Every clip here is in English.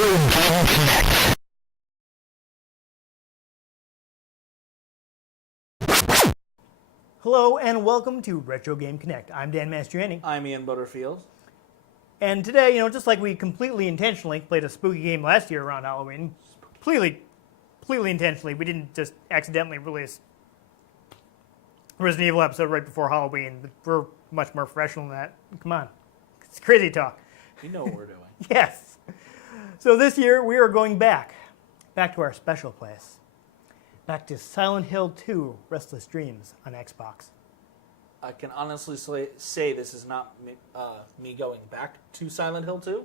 Game Connect. Hello and welcome to Retro Game Connect. I'm Dan Mastriani. I'm Ian Butterfield. And today, just like we completely intentionally played a spooky game last year around Halloween, completely intentionally, we didn't just accidentally release a Resident Evil episode right before Halloween. We're much more professional than that. Come on. It's crazy talk. We know what we're doing. Yes. So this year, we are going back to our special place. Back to Silent Hill 2, Restless Dreams on Xbox. I can honestly say this is not me going back to Silent Hill 2.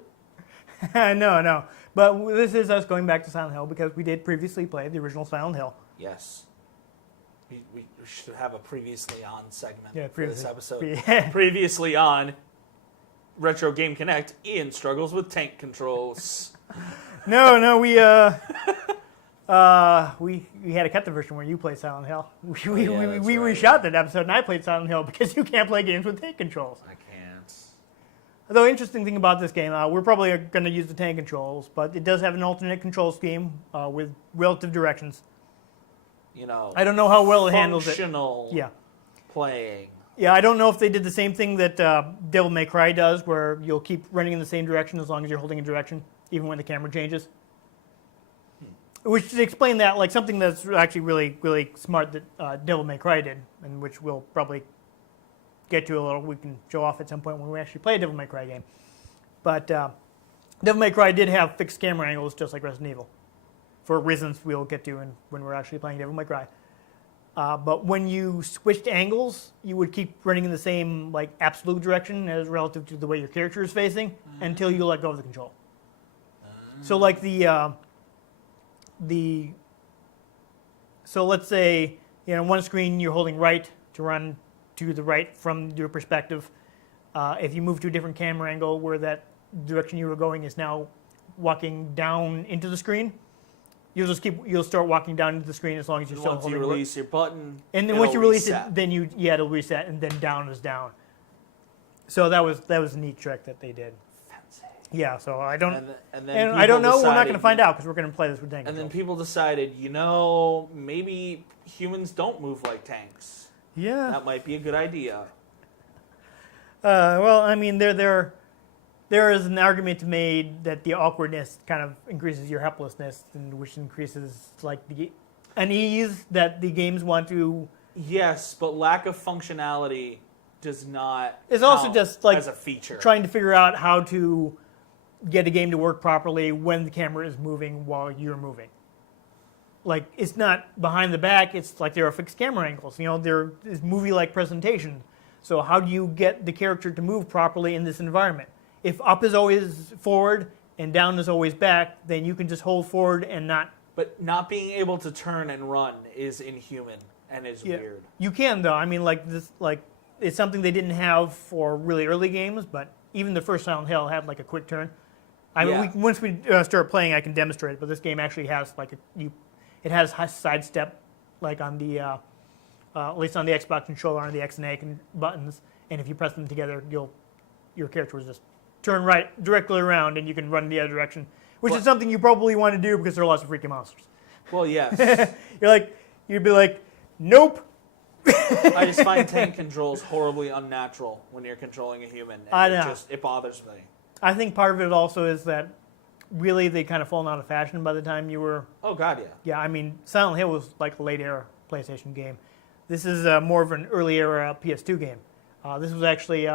No. But this is us going back to Silent Hill because we did previously play the original Silent Hill. Yes. We should have a previously on segment for this episode. Previously on Retro Game Connect, Ian struggles with tank controls. No, we had a cut the version where you played Silent Hill. We reshot that episode, and I played Silent Hill because you can't play games with tank controls. I can't. Though, interesting thing about this game, we're probably going to use the tank controls, but it does have an alternate control scheme with relative directions. I don't know how well it handles it. Functional playing. Yeah, I don't know if they did the same thing that Devil May Cry does, where you'll keep running in the same direction as long as you're holding a direction, even when the camera changes. We should explain that, like something that's actually really, really smart that Devil May Cry did, and which we'll probably get to a little. We can show off at some point when we actually play a Devil May Cry game. But Devil May Cry did have fixed camera angles, just like Resident Evil, for reasons we'll get to when we're actually playing Devil May Cry. But when you switched angles, you would keep running in the same absolute direction as relative to the way your character is facing until you let go of the control. So like so let's say one screen you're holding right to run to the right from your perspective. If you move to a different camera angle where that direction you were going is now walking down into the screen, you'll start walking down into the screen as long as you're still holding. Once you release your button, and then once you release it, then it'll reset, and then down is down. So that was a neat trick that they did. Fancy. Yeah, so I don't. And then I don't know. We're not going to find out because we're going to play this with tank And controls. then people decided, maybe humans don't move like tanks. Yeah. That might be a good idea. Well, I mean, there is an argument made that the awkwardness kind of increases your helplessness, and which increases the unease that the games want to. Yes, but lack of functionality does not. It's also just as a feature. Trying to figure out how to get a game to work properly when the camera is moving while you're moving. It's not behind the back. It's like there are fixed camera angles. There is movie-like presentation. So how do you get the character to move properly in this environment? If up is always forward and down is always back, then you can just hold forward and not. But not being able to turn and run is inhuman and is weird. You can though. I mean, it's something they didn't have for really early games, but even the first Silent Hill had a quick turn. I mean, once we start playing, I can demonstrate it. But this game actually has it has sidestep on the at least on the Xbox controller on the X and A buttons, and if you press them together, your character will just turn right directly around, and you can run the other direction, which is something you probably want to do because there are lots of freaking monsters. Well, yes. You'd be like, nope. I just find tank controls horribly unnatural when you're controlling a human. And I know. It bothers me. I think part of it also is that really they kind of fallen out of fashion by the time you were. Oh God, yeah. Yeah, I mean, Silent Hill was a late era PlayStation game. This is more of an early era PS2 game. This was actually.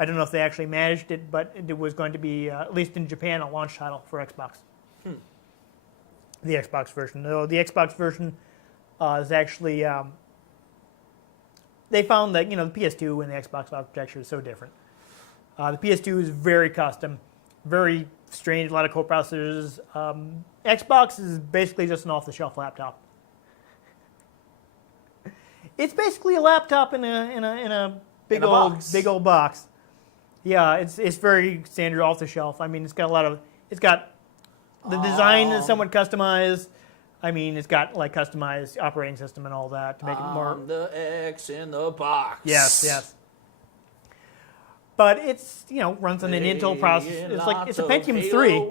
I don't know if they actually managed it, but it was going to be, at least in Japan, a launch title for Xbox. The Xbox version. Though the Xbox version is actually, they found that, the PS2 and the Xbox architecture is so different. The PS2 is very custom, very strange, a lot of co-processors. Xbox is basically just an off-the-shelf laptop. It's basically a laptop in a big old box. Yeah, it's very standard off the shelf. I mean, it's got the design is somewhat customized. I mean, it's got customized operating system and all that to make it more. The X in the box. Yes. But it's runs on an Intel processor. It's a Pentium 3.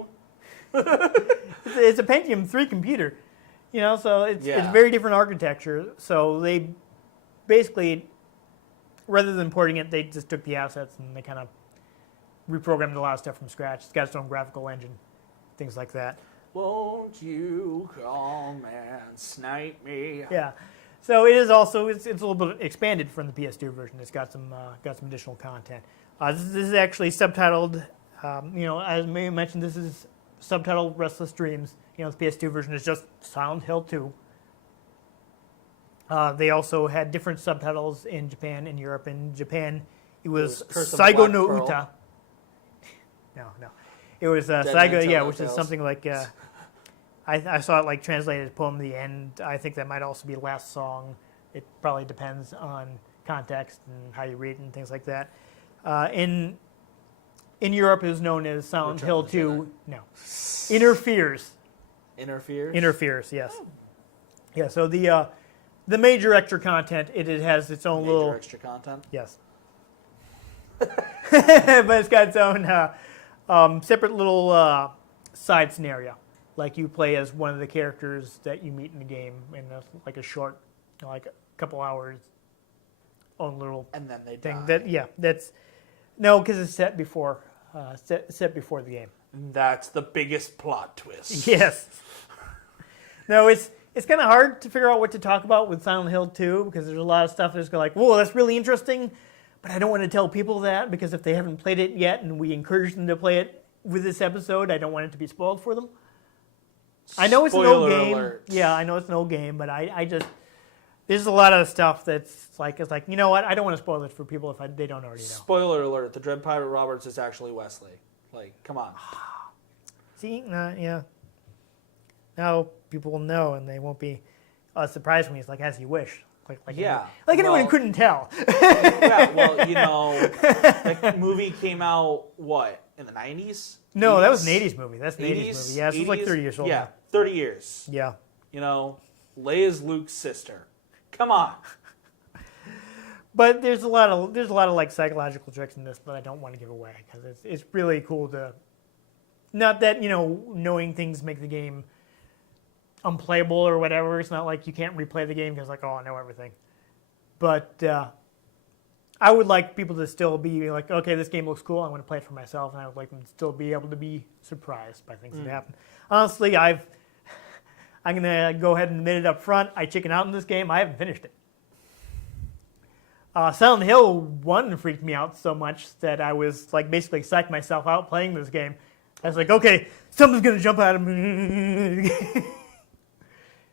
It's a Pentium 3 computer, so it's Yeah. very different architecture. So they basically, rather than porting it, they just took the assets and they kind of reprogrammed a lot of stuff from scratch. It's got its own graphical engine, things like that. Won't you come and snipe me? Yeah. So it is also it's a little bit expanded from the PS2 version. It's got some additional content. This is actually subtitled. As May mentioned, this is subtitled Restless Dreams. The PS2 version is just Silent Hill 2. They also had different subtitles in Japan and Europe. In Japan, it was Curse of the Saigo Black no Pearl. Uta. No. It was Man Saigo, Tell which No is Tales. something like... I saw it like translated as Poem of the End. I think that might also be Last Song. It probably depends on context and how you read it and things like that. In Europe, it was known as Silent Hill 2. No. Interferes. Interferes? Yes. Yeah, so the major extra content, it has its own Major little... extra content? Yes. But it's got its own separate little side scenario. Like you play as one of the characters that you meet in the game in like a short, like a couple hours, own little And then they thing. die. That's no, because it's set before the game. That's the biggest plot twist. Yes. No, it's kind of hard to figure out what to talk about with Silent Hill 2 because there's a lot of stuff that's like, whoa, that's really interesting, but I don't want to tell people that because if they haven't played it yet and we encourage them to play it with this episode, I don't want it to be spoiled for them. I know it's an old Spoiler game. alert. Yeah, I know it's an old game, but I just there's a lot of stuff that's like you know what? I don't want to spoil it for people if they don't already know. Spoiler alert, the Dread Pirate Roberts is actually Wesley. Like, come on. See, yeah. Now people will know, and they won't be surprised when he's like, "As you wish." Yeah. Anyone Well- couldn't tell. Yeah, well, that movie came out, what, in the 90s? No, that was 80s? an 80s movie. That's an 80s movie. Yeah, this was like 80s? 30 years old. Yeah, now. 30 years. Yeah. Leia's Luke's sister. Come on. But there's a lot of like psychological tricks in this, but I don't want to give away because it's really cool to. Not that knowing things make the game unplayable or whatever. It's not like you can't replay the game because I know everything. But I would like people to still be like, okay, this game looks cool. I want to play it for myself, and I would like them to still be able to be surprised by things that happen. Honestly, I'm gonna go ahead and admit it up front. I chicken out in this game. I haven't finished it. Silent Hill 1 freaked me out so much that I was like basically psyched myself out playing this game. I was like, okay, something's gonna jump out of me.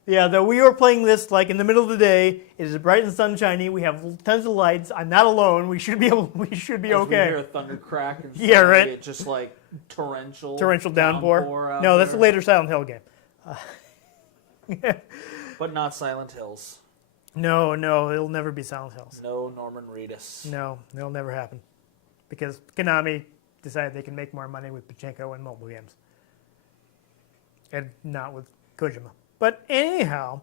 Yeah, though we were playing this like in the middle of the day. It is bright and sunshiny. We have tons of lights. I'm not alone. We should be As we okay. hear a thunder crack and Yeah, right. It just like torrential downpour. out No, that's a there. later Silent Hill game. But not Silent Hills. No, it'll never be Silent Hills. No Norman Reedus. No, it'll never happen. Because Konami decided they can make more money with Pachinko and mobile games. And not with Kojima. But anyhow,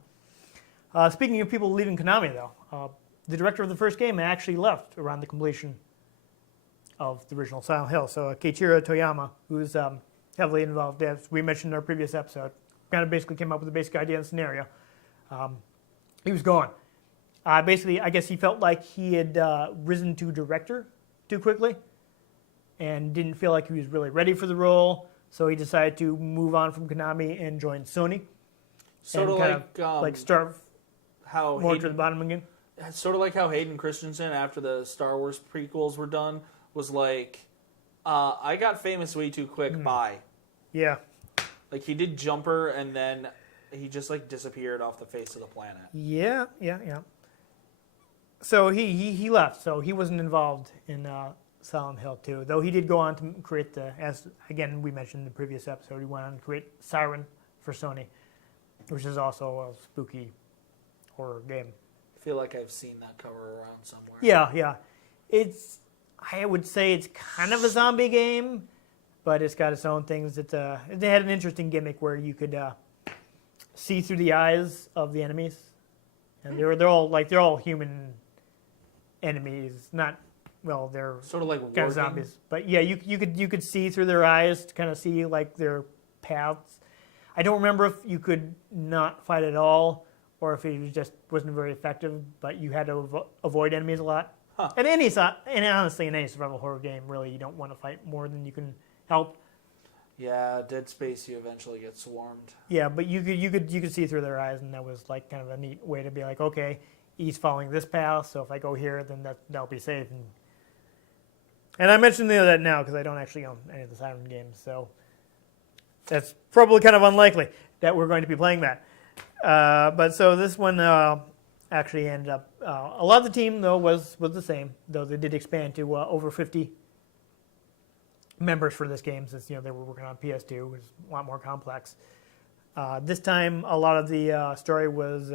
speaking of people leaving Konami, though, the director of the first game actually left around the completion of the original Silent Hill. So Keiichiro Toyama, who's heavily involved, as we mentioned in our previous episode, kind of basically came up with the basic idea and scenario. He was gone. Basically, I guess he felt like he had risen to director too quickly and didn't feel like he was really ready for the role. So he decided to move on from Konami and join Sony. Sort and of kind like of start how more to the Hayden, bottom again. sort of like how Hayden Christensen, after the Star Wars prequels were done, was like, I got famous way too quick. Bye. Yeah. Like he did Jumper, and then he just like disappeared off the face of the planet. Yeah. So he left. So he wasn't involved in Silent Hill 2, though he did go on to create as again we mentioned in the previous episode, he went on to create Siren for Sony, which is also a spooky horror game. I feel like I've seen that cover around somewhere. Yeah. I would say it's kind of a zombie game, but it's got its own things. They had an interesting gimmick where you could see through the eyes of the enemies, and they're all human enemies. They're Sort of like kind Wargame. of zombies, but yeah, you could see through their eyes to kind of see like their paths. I don't remember if you could not fight at all or if it just wasn't very effective, but you had to avoid enemies a lot. Huh. And honestly, in any survival horror game, really, you don't want to fight more than you can help. Yeah, Dead Space, you eventually get swarmed. Yeah, but you could see through their eyes, and that was like kind of a neat way to be like, okay, he's following this path, so if I go here, then that'll be safe. And I mentioned that now because I don't actually own any of the Siren games, so that's probably kind of unlikely that we're going to be playing that. But so this one actually ended up. A lot of the team though was the same, though they did expand to over 50 members for this game, since they were working on PS2, it was a lot more complex. This time, a lot of the story was.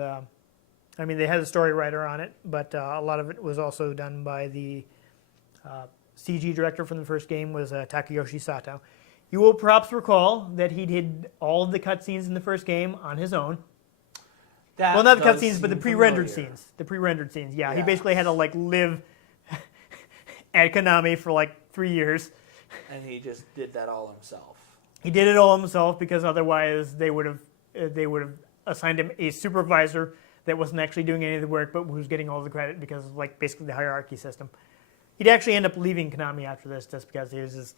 They had a story writer on it, but a lot of it was also done by the CG director from the first game was Takayoshi Sato. You will perhaps recall that he did all of the cutscenes in the first game on his own. Well, not the cutscenes, but the pre-rendered scenes. The pre-rendered scenes, yeah. He basically had to live at Konami for 3 years. And he just did that all himself. He did it all himself because otherwise they would have assigned him a supervisor that wasn't actually doing any of the work, but who was getting all the credit because of basically the hierarchy system. He'd actually end up leaving Konami after this just because he was just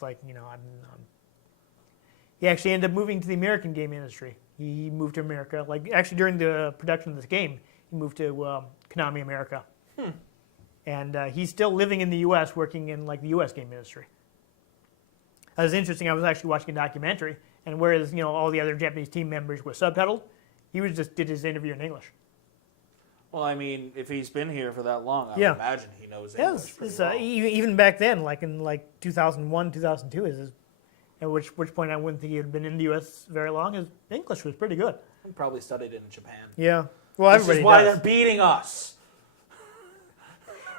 he actually ended up moving to the American game industry. He moved to America. Actually during the production of this game, he moved to Konami America. And he's still living in the U.S., working in the U.S. game industry. That was interesting. I was actually watching a documentary, and whereas all the other Japanese team members were subtitled, he did his interview in English. Well, if he's been here for that long, I would imagine he knows English pretty well. Even back then, in 2001, 2002, at which point I wouldn't think he had been in the U.S. very long. His English was pretty good. He probably studied it in Japan. Yeah. Well, this is why they're beating us.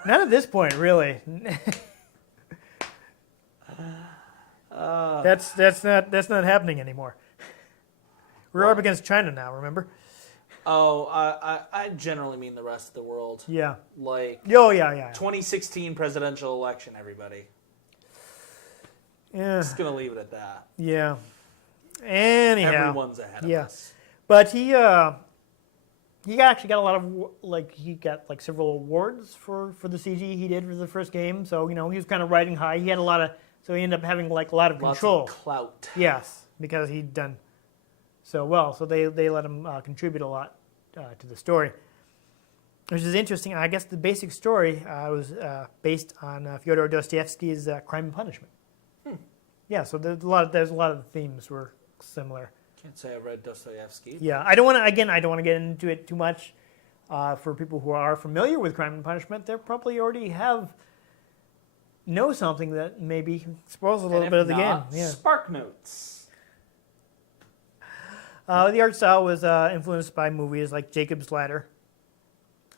Not at this point, really. That's not happening anymore. We're up against China now. Remember? Oh, I generally mean the rest of the world. Yeah. Yeah. 2016 presidential election, everybody. Yeah. Just gonna leave it at that. Yeah. Anyhow. Everyone's ahead of us. But he actually got a lot of he got several awards for the CG he did for the first game. So he was kind of riding high. He had a lot of. So he ended up having a lot of control. Lots of clout. Yes, because he'd done so well. So they let him contribute a lot to the story, which is interesting. I guess the basic story was based on Fyodor Dostoevsky's Crime and Punishment. Yeah, so there's a lot of the themes were similar. Can't say I read Dostoevsky. Yeah, I don't want to get into it too much. For people who are familiar with Crime and Punishment, they probably already know something that maybe spoils a little bit of the game. Yeah. Spark notes. The art style was influenced by movies like Jacob's Ladder.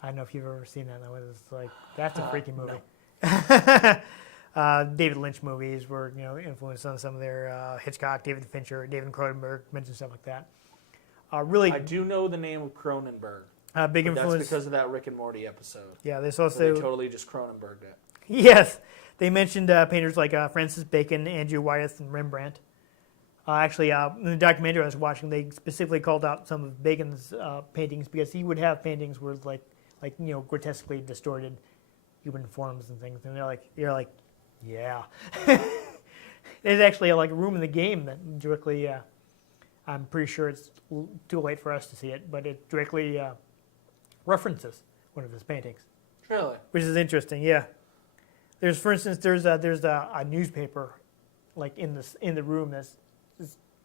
I don't know if you've ever seen that. That's a freaky movie. No. David Lynch movies were influenced on some of their Hitchcock, David Fincher, David Cronenberg, mentioned stuff like that. I do know the name of Cronenberg. Big influence. That's because of that Rick and Morty episode. Yeah, they totally just Cronenberged it. Yes, they mentioned painters like Francis Bacon, Andrew Wyeth, and Rembrandt. In the documentary I was watching, they specifically called out some of Bacon's paintings because he would have paintings where grotesquely distorted human forms and things, and you're like, yeah. There's actually a room in the game that directly. I'm pretty sure it's too late for us to see it, but it directly references one of his paintings. Really? Which is interesting, yeah. For instance, there's a newspaper, in the room that's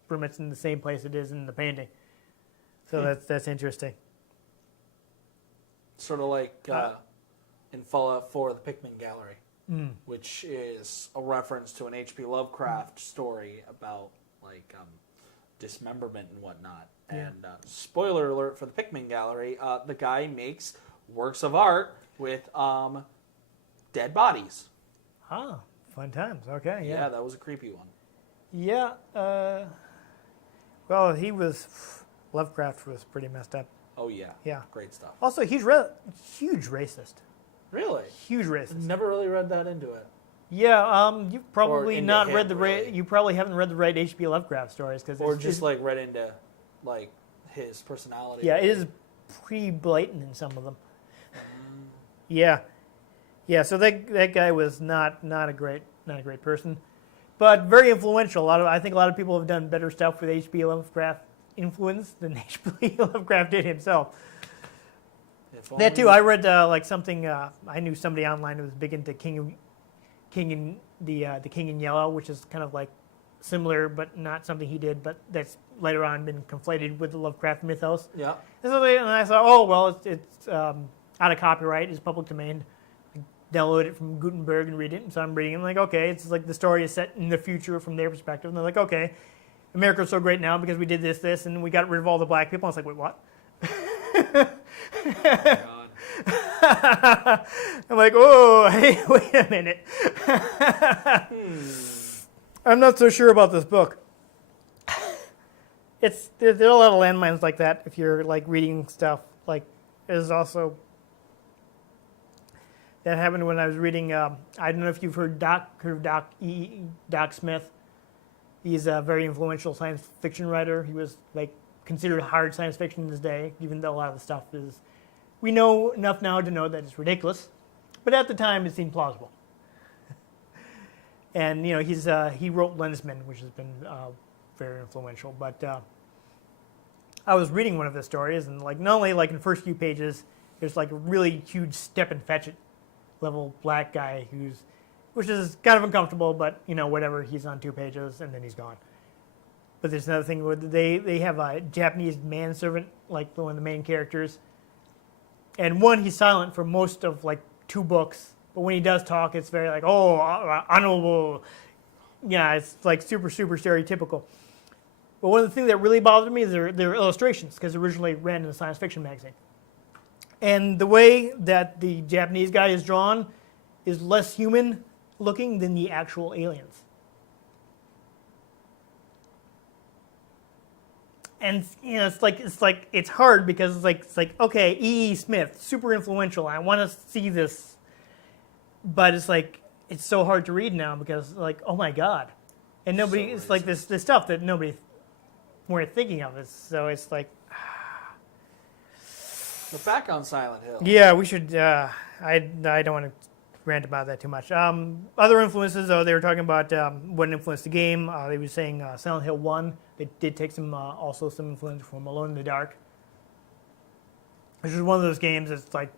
pretty much in the same place it is in the painting. So that's interesting. Sort of like in Fallout 4, the Pikmin Gallery, which is a reference to an H.P. Lovecraft story about dismemberment and whatnot. Yeah. And spoiler alert for the Pikmin Gallery, the guy makes works of art with dead bodies. Ah, fun times. Okay, yeah. Yeah, that was a creepy one. Yeah. Lovecraft was pretty messed up. Oh, yeah. Yeah. Great stuff. Also, huge racist. Really? Huge racist. Never really read that into it. Yeah, you've probably into not him, read the really. You probably haven't read the right H.P. Lovecraft stories because Or just like read into like his personality. yeah, it is pretty blatant in some of them. Yeah, yeah. So that guy was not a great person, but very influential. I think a lot of people have done better stuff with H.P. Lovecraft influence than H.P. Lovecraft did himself. If That only- too. I read like something. I knew somebody online who was big into King in the King in Yellow, which is kind of like similar, but not something he did. But that's later on been conflated with the Lovecraft mythos. Yeah. And I thought, oh well, it's out of copyright, it's public domain. I download it from Gutenberg and read it. And so I'm reading it. I'm like, okay, it's like the story is set in the future from their perspective. And they're like, okay, America's so great now because we did this, and we got rid of all the black people. I was like, wait, what? God. I'm like, oh, hey, wait a minute. I'm not so sure about this book. There are a lot of landmines like that if you're like reading stuff. Like, there's also that happened when I was reading. I don't know if you've heard Doc Smith. He's a very influential science fiction writer. He was like considered hard science fiction in his day, even though a lot of the stuff is. We know enough now to know that it's ridiculous, but at the time it seemed plausible. And you know, he wrote Lensman, which has been very influential. But I was reading one of his stories, and like not only like in the first few pages, there's like a really huge step and fetch it level black guy which is kind of uncomfortable, but you know, whatever. He's on 2 pages and then he's gone. But there's another thing where they have a Japanese manservant, like one of the main characters. And he's silent for most of like 2 books, but when he does talk, it's very like, oh, honorable. Yeah, it's like super stereotypical. But one of the things that really bothered me is their illustrations, because originally ran in a science fiction magazine. And the way that the Japanese guy is drawn is less human looking than the actual aliens. And you know, it's hard because it's like okay, E.E. Smith, super influential. I want to see this, but it's like it's so hard to read now because like oh my god, and nobody. So it's like this stuff that nobody weren't thinking of. So it's like But back on Silent Hill. yeah, we should. I don't want to rant about that too much. Other influences, though, they were talking about what influenced the game. They were saying Silent Hill 1. They did take also some influence from Alone in the Dark, which was one of those games that's like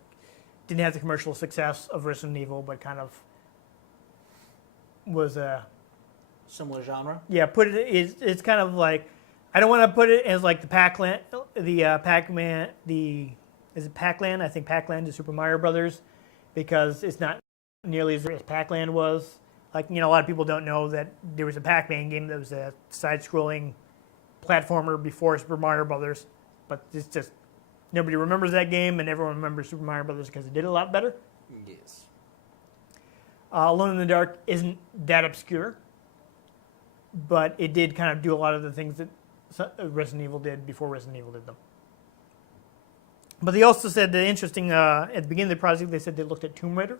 didn't have the commercial success of Resident Evil, but kind of was a Similar genre. yeah. It's kind of like I don't want to put it as like the Pac-Land, Pac-Man, is it Pac-Land? I think Pac-Land is Super Mario Brothers, because it's not nearly as Pac-Land was. Like, you know, a lot of people don't know that there was a Pac-Man game that was a side-scrolling platformer before Super Mario Brothers, but it's just nobody remembers that game, and everyone remembers Super Mario Brothers because it did a lot better. Yes. Alone in the Dark isn't that obscure, but it did kind of do a lot of the things that Resident Evil did before Resident Evil did them. But they also said that interesting, at the beginning of the project, they said they looked at Tomb Raider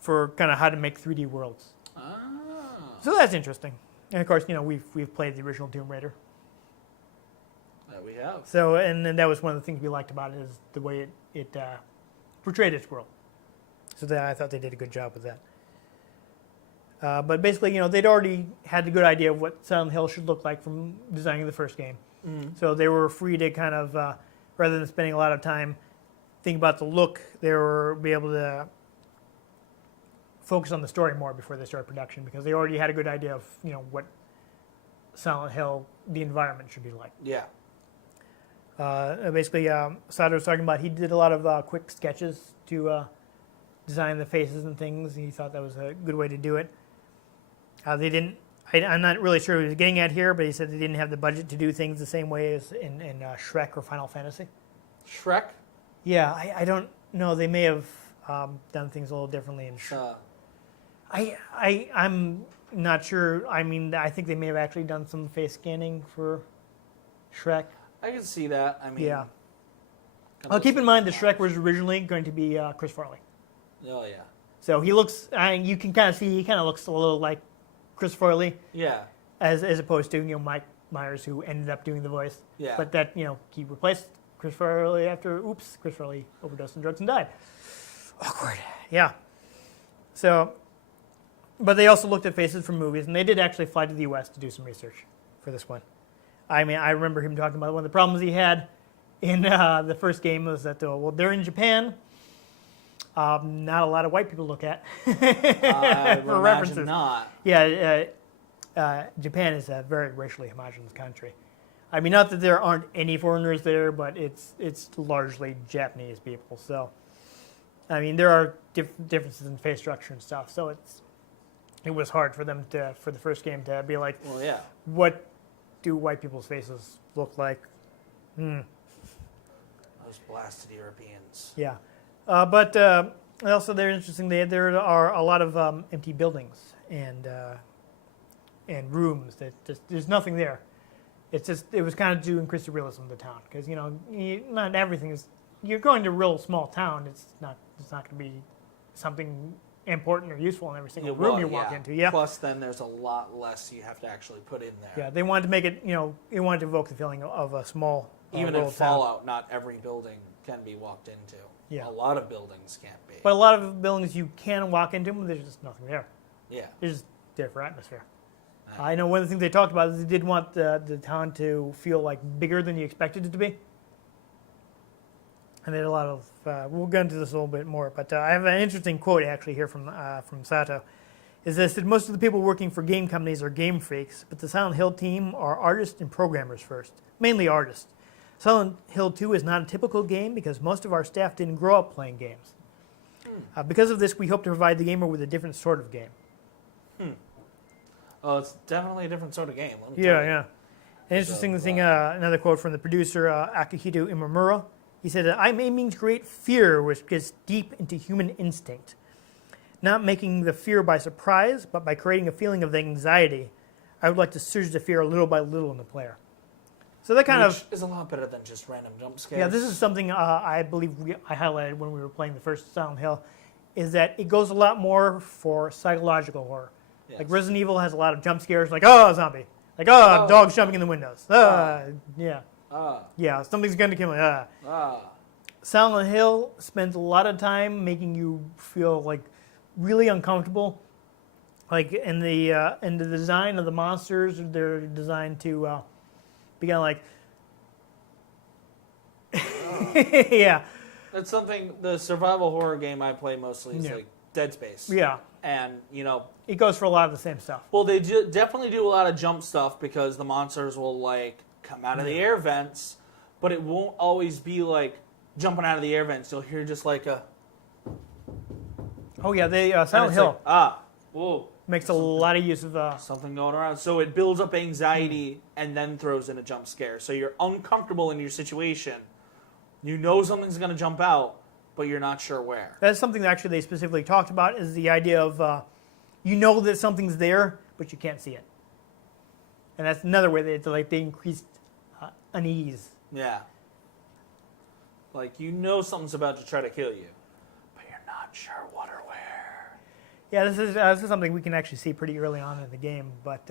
for kind of how to make 3D worlds. Ah. So that's interesting. And of course, you know, we've played the original Tomb Raider. That we have. So, and then that was one of the things we liked about it, is the way it portrayed its world. So I thought they did a good job with that. But basically, you know, they'd already had a good idea of what Silent Hill should look like from designing the first game. Mm. So they were free to kind of, rather than spending a lot of time thinking about the look, they were be able to focus on the story more before they started production, because they already had a good idea of, you know, what Silent Hill, the environment should be like. Yeah. Basically, Sato was talking about he did a lot of quick sketches to design the faces and things. He thought that was a good way to do it. They didn't. I'm not really sure what he was getting at here, but he said they didn't have the budget to do things the same way as in Shrek or Final Fantasy. Shrek. Yeah, I don't know. They may have done things a little differently in Shrek. I'm not sure. I mean, I think they may have actually done some face scanning for Shrek. I can see that. I mean. Yeah. Keep in mind that Shrek was originally going to be Chris Farley. Oh yeah. So he looks, you can kind of see he kind of looks a little like Christopher Lee, Yeah. as opposed to Mike Myers, who ended up doing the voice. Yeah. But that he replaced Christopher Lee after Christopher Lee overdosed on drugs and died. Awkward. Yeah. So, but they also looked at faces from movies, and they did actually fly to the U.S. to do some research for this one. I mean, I remember him talking about one of the problems he had in the first game was that, they're in Japan. Not a lot of white people look at I would for imagine references. not. Yeah, Japan is a very racially homogenous country. I mean, not that there aren't any foreigners there, but it's largely Japanese people. So, I mean, there are differences in face structure and stuff. So it was hard for them for the first game to be like, Well, yeah. what do white people's faces look like? Those blasted Europeans. Yeah, but also they're interesting. There are a lot of empty buildings and rooms that there's nothing there. It's just it was kind of to increase the realism of the town because not everything is. You're going to a real small town. It's not going to be something important or useful in every single room you walk into. Yeah. Plus, then there's a lot less you have to actually put in there. Yeah, they wanted to make it. It wanted to evoke the feeling of a small. Even in rural Fallout, town. not every building can be walked into. Yeah. A lot of buildings can't be. But a lot of buildings you can walk into, but there's just nothing there. Yeah. There's just there for atmosphere. Yeah. I know one of the things they talked about is they did want the town to feel like bigger than you expected it to be. And they had a lot of. We'll get into this a little bit more, but I have an interesting quote actually here from Sato. Is this that most of the people working for game companies are game freaks, but the Silent Hill team are artists and programmers first, mainly artists. Silent Hill 2 is not a typical game because most of our staff didn't grow up playing games. Because of this, we hope to provide the gamer with a different sort of game. Oh, it's definitely a different sort of game. Let me Yeah, tell you. yeah. An interesting thing, another quote from the producer, Akihito Imamura. He said, I'm aiming to create fear which gets deep into human instinct. Not making the fear by surprise, but by creating a feeling of anxiety. I would like to surge the fear little by little in the player. So that kind Which is a lot better than just random jump scares. Yeah, this is something I believe I highlighted when we were playing the first Silent Hill, is that it goes a lot more for psychological horror. Yes. Like Resident Evil has a lot of jump scares, like, oh, zombie. Like, oh, dogs jumping in the windows. Yeah. Yeah, something's going to kill me. Silent Hill spends a lot of time making you feel like really uncomfortable. Like in the design of the monsters, they're designed to be kind of like, yeah. That's something, the survival horror game I play mostly is like Dead Space. Yeah. And, it goes for a lot of the same stuff. well, they definitely do a lot of jump stuff because the monsters will, like, come out of the air vents, but it won't always be, like, jumping out of the air vents. You'll hear just, like, a... Oh, yeah, they and Silent it's Hill like, whoa. makes a lot of use of... Something going around. So it builds up anxiety and then throws in a jump scare. So you're uncomfortable in your situation. You know something's going to jump out, but you're not sure where. That's something that actually they specifically talked about, is the idea of you know that something's there, but you can't see it. And that's another way they increased unease. Yeah. Like, you know something's about to try to kill you, but you're not sure what or where. Yeah, this is something we can actually see pretty early on in the game, but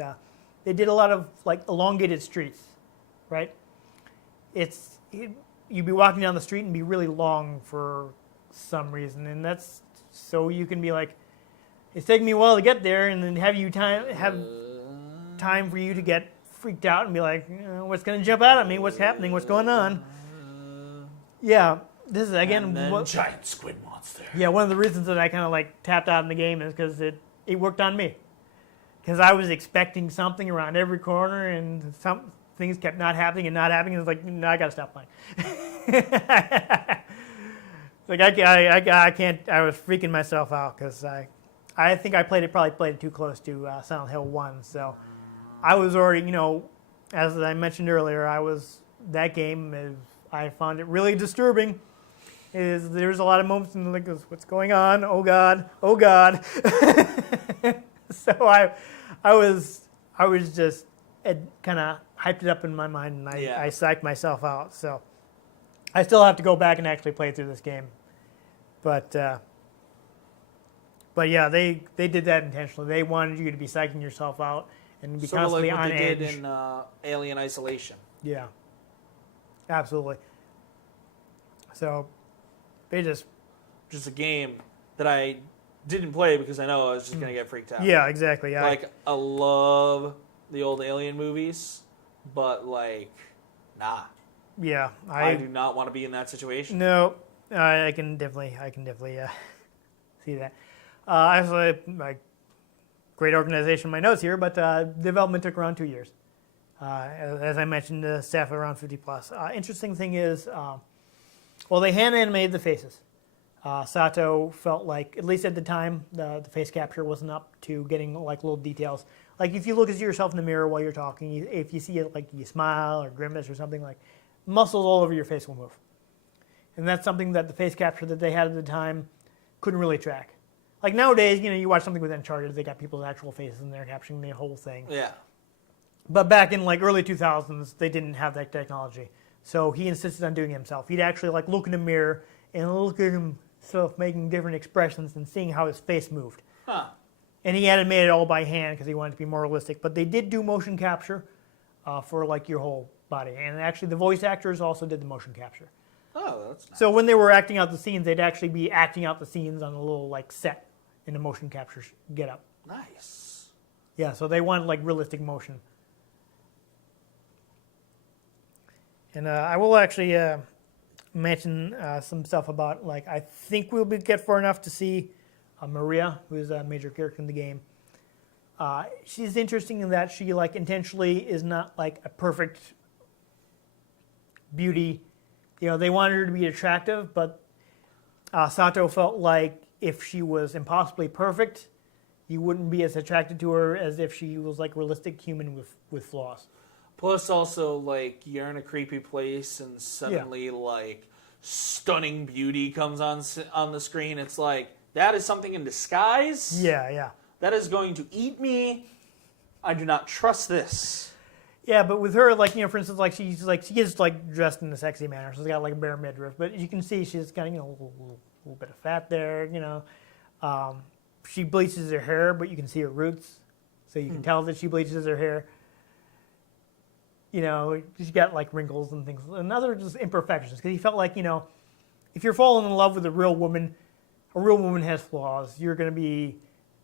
they did a lot of like elongated streets, right? You'd be walking down the street and be really long for some reason, and that's so you can be like, it's taking me a while to get there, and then have time for you to get freaked out and be like, what's going to jump out at me? What's happening? What's going on? Yeah, this is again. And then giant squid monster. Yeah, one of the reasons that I kind of like tapped out in the game is because it worked on me. Because I was expecting something around every corner, and some things kept not happening and not happening. It was like, no, I got to stop playing. Like I can't. I was freaking myself out because I think I probably played it too close to Silent Hill 1. So I was already, as I mentioned earlier, that game. I found it really disturbing. There's a lot of moments in like, what's going on? Oh God, oh God. So I was just kind of hyped it up in my mind, and I psyched myself out. So I still have to go back and actually play through this game. But But yeah, they did that intentionally. They wanted you to be psyching yourself out and be Sort of constantly like what on they edge. did in Alien Isolation. Yeah, absolutely. So they just a game that I didn't play because I know I was just going to get freaked out. yeah, exactly. Like, I love the old Alien movies, but, like, nah. Yeah, I do not want to be in that situation. No, I can definitely see that. Actually, like great organization in my notes here, but development took around 2 years. As I mentioned, the staff around 50 plus. Interesting thing is, well, they hand animated the faces. Sato felt like, at least at the time, the face capture wasn't up to getting like little details. Like if you look at yourself in the mirror while you're talking, if you see it like you smile or grimace or something, like muscles all over your face will move. And that's something that the face capture that they had at the time couldn't really track. Like nowadays, you watch something with Uncharted, they got people's actual faces and they're capturing the whole thing. Yeah. But back in like early 2000s, they didn't have that technology. So he insisted on doing it himself. He'd actually like look in the mirror and look at himself making different expressions and seeing how his face moved. Huh. And he animated it all by hand because he wanted to be more realistic. But they did do motion capture for like your whole body. And actually the voice actors also did the motion capture. Oh, that's nice. So when they were acting out the scenes, they'd actually be acting out the scenes on a little like set in a motion capture get up. Nice. Yeah, so they wanted like realistic motion. And I will actually mention some stuff about like I think we'll get far enough to see Maria, who is a major character in the game. She's interesting in that she like intentionally is not like a perfect beauty. They wanted her to be attractive, but Sato felt like if she was impossibly perfect, you wouldn't be as attracted to her as if she was like realistic human with flaws. Plus, also, like, you're in a creepy place and suddenly, like, stunning beauty comes on the screen. It's like, that is something in disguise? Yeah. That is going to eat me. I do not trust this. Yeah, but with her, like, for instance, like, she is, like, dressed in a sexy manner. She's got, like, a bare midriff. But you can see she's got, a little bit of fat there, She bleaches her hair, but you can see her roots. So you can tell that she bleaches her hair. She's got like wrinkles and things, and other just imperfections. Because he felt like, if you're falling in love with a real woman has flaws. You're going to be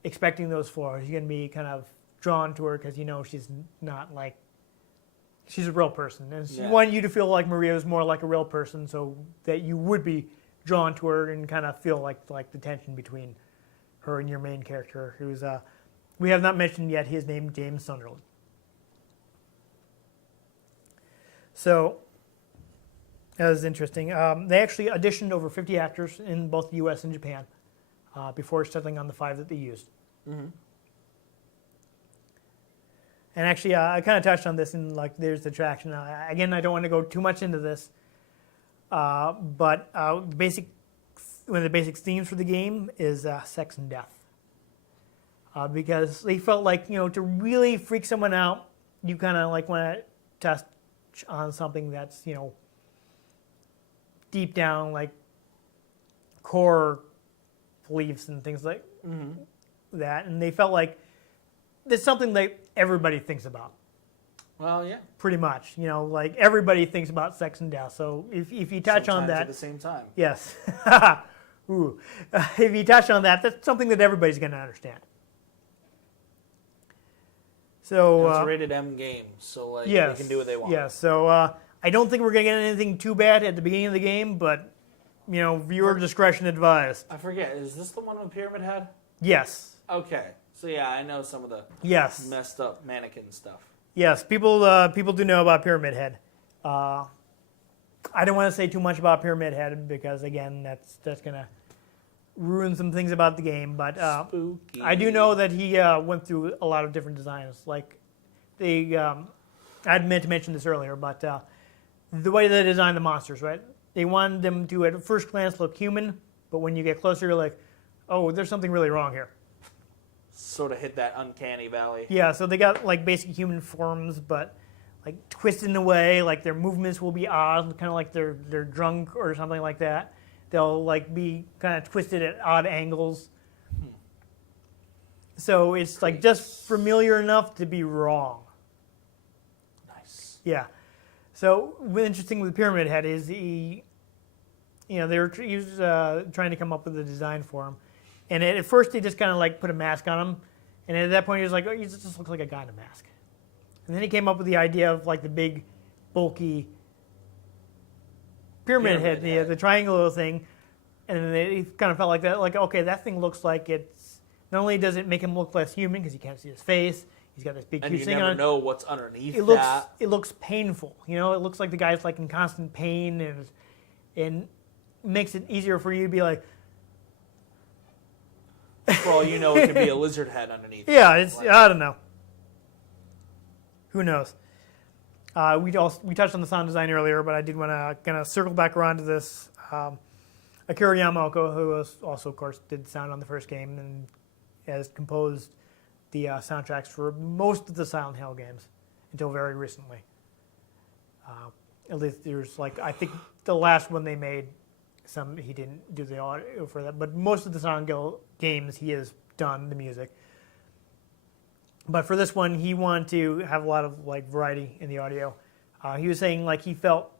expecting those flaws. You're going to be kind of drawn to her because she's not like, she's a real person. And she wanted you to feel like Maria was more like a real person, so that you would be drawn to her and kind of feel like the tension between her and your main character, who's we have not mentioned yet his name, James Sunderland. So that was interesting. They actually auditioned over 50 actors in both the U.S. and Japan before settling on the 5 that they used. Mm-hmm. And actually, I kind of touched on this in like there's the attraction. Again, I don't want to go too much into this, but one of the basic themes for the game is sex and death. Because they felt like to really freak someone out, you kind of like want to test on something that's deep down like core beliefs and things like that, and they felt like it's something that everybody thinks about. Well, yeah, pretty much. Like everybody thinks about sex and death. So if you touch on that at the same time, yes. Ooh. If you touch on that, that's something that everybody's going to understand. So it's a rated M game, so like yes, they can do what they want. Yes. So I don't think we're going to get anything too bad at the beginning of the game, but viewer discretion advised. I forget. Is this the one with Pyramid Head? Yes. Okay. So yeah, I know some of the messed up mannequin stuff. Yes, people do know about Pyramid Head. I don't want to say too much about Pyramid Head because again, that's gonna ruin some things about the game. But Spooky. I do know that he went through a lot of different designs. Like they, I meant to mention this earlier, but the way they designed the monsters, right? They wanted them to, at first glance, look human, but when you get closer, you're like, oh, there's something really wrong here. Sort of hit that uncanny valley. Yeah, so they got like basic human forms, but like twisted in a way, like their movements will be odd, kind of like they're drunk or something like that. They'll like be kind of twisted at odd angles. So it's like just familiar enough to be wrong. Nice. Yeah. So what's interesting with Pyramid Head is he was trying to come up with a design for him, and at first they just kind of like put a mask on him, and at that point he was like, oh, he just looks like a guy in a mask. And then he came up with the idea of like the big, bulky pyramid head, the triangular thing, and then he kind of felt like that. Like, okay, that thing looks like it's not only does it make him look less human because you can't see his face, he's got this big huge thing on. And you never know what's underneath that. It looks painful. It looks like the guy's like in constant pain, and makes it easier for you to be like. For all you know, it could be a lizard head underneath. Yeah, I don't know. Who knows? We touched on the sound design earlier, but I did want to kind of circle back around to this. Akira Yamaoka, who also, of course, did sound on the first game and has composed the soundtracks for most of the Silent Hill games until very recently. At least there's I think the last one they made, he didn't do the audio for that, but most of the Silent Hill games he has done the music. But for this one, he wanted to have a lot of variety in the audio. He was saying he felt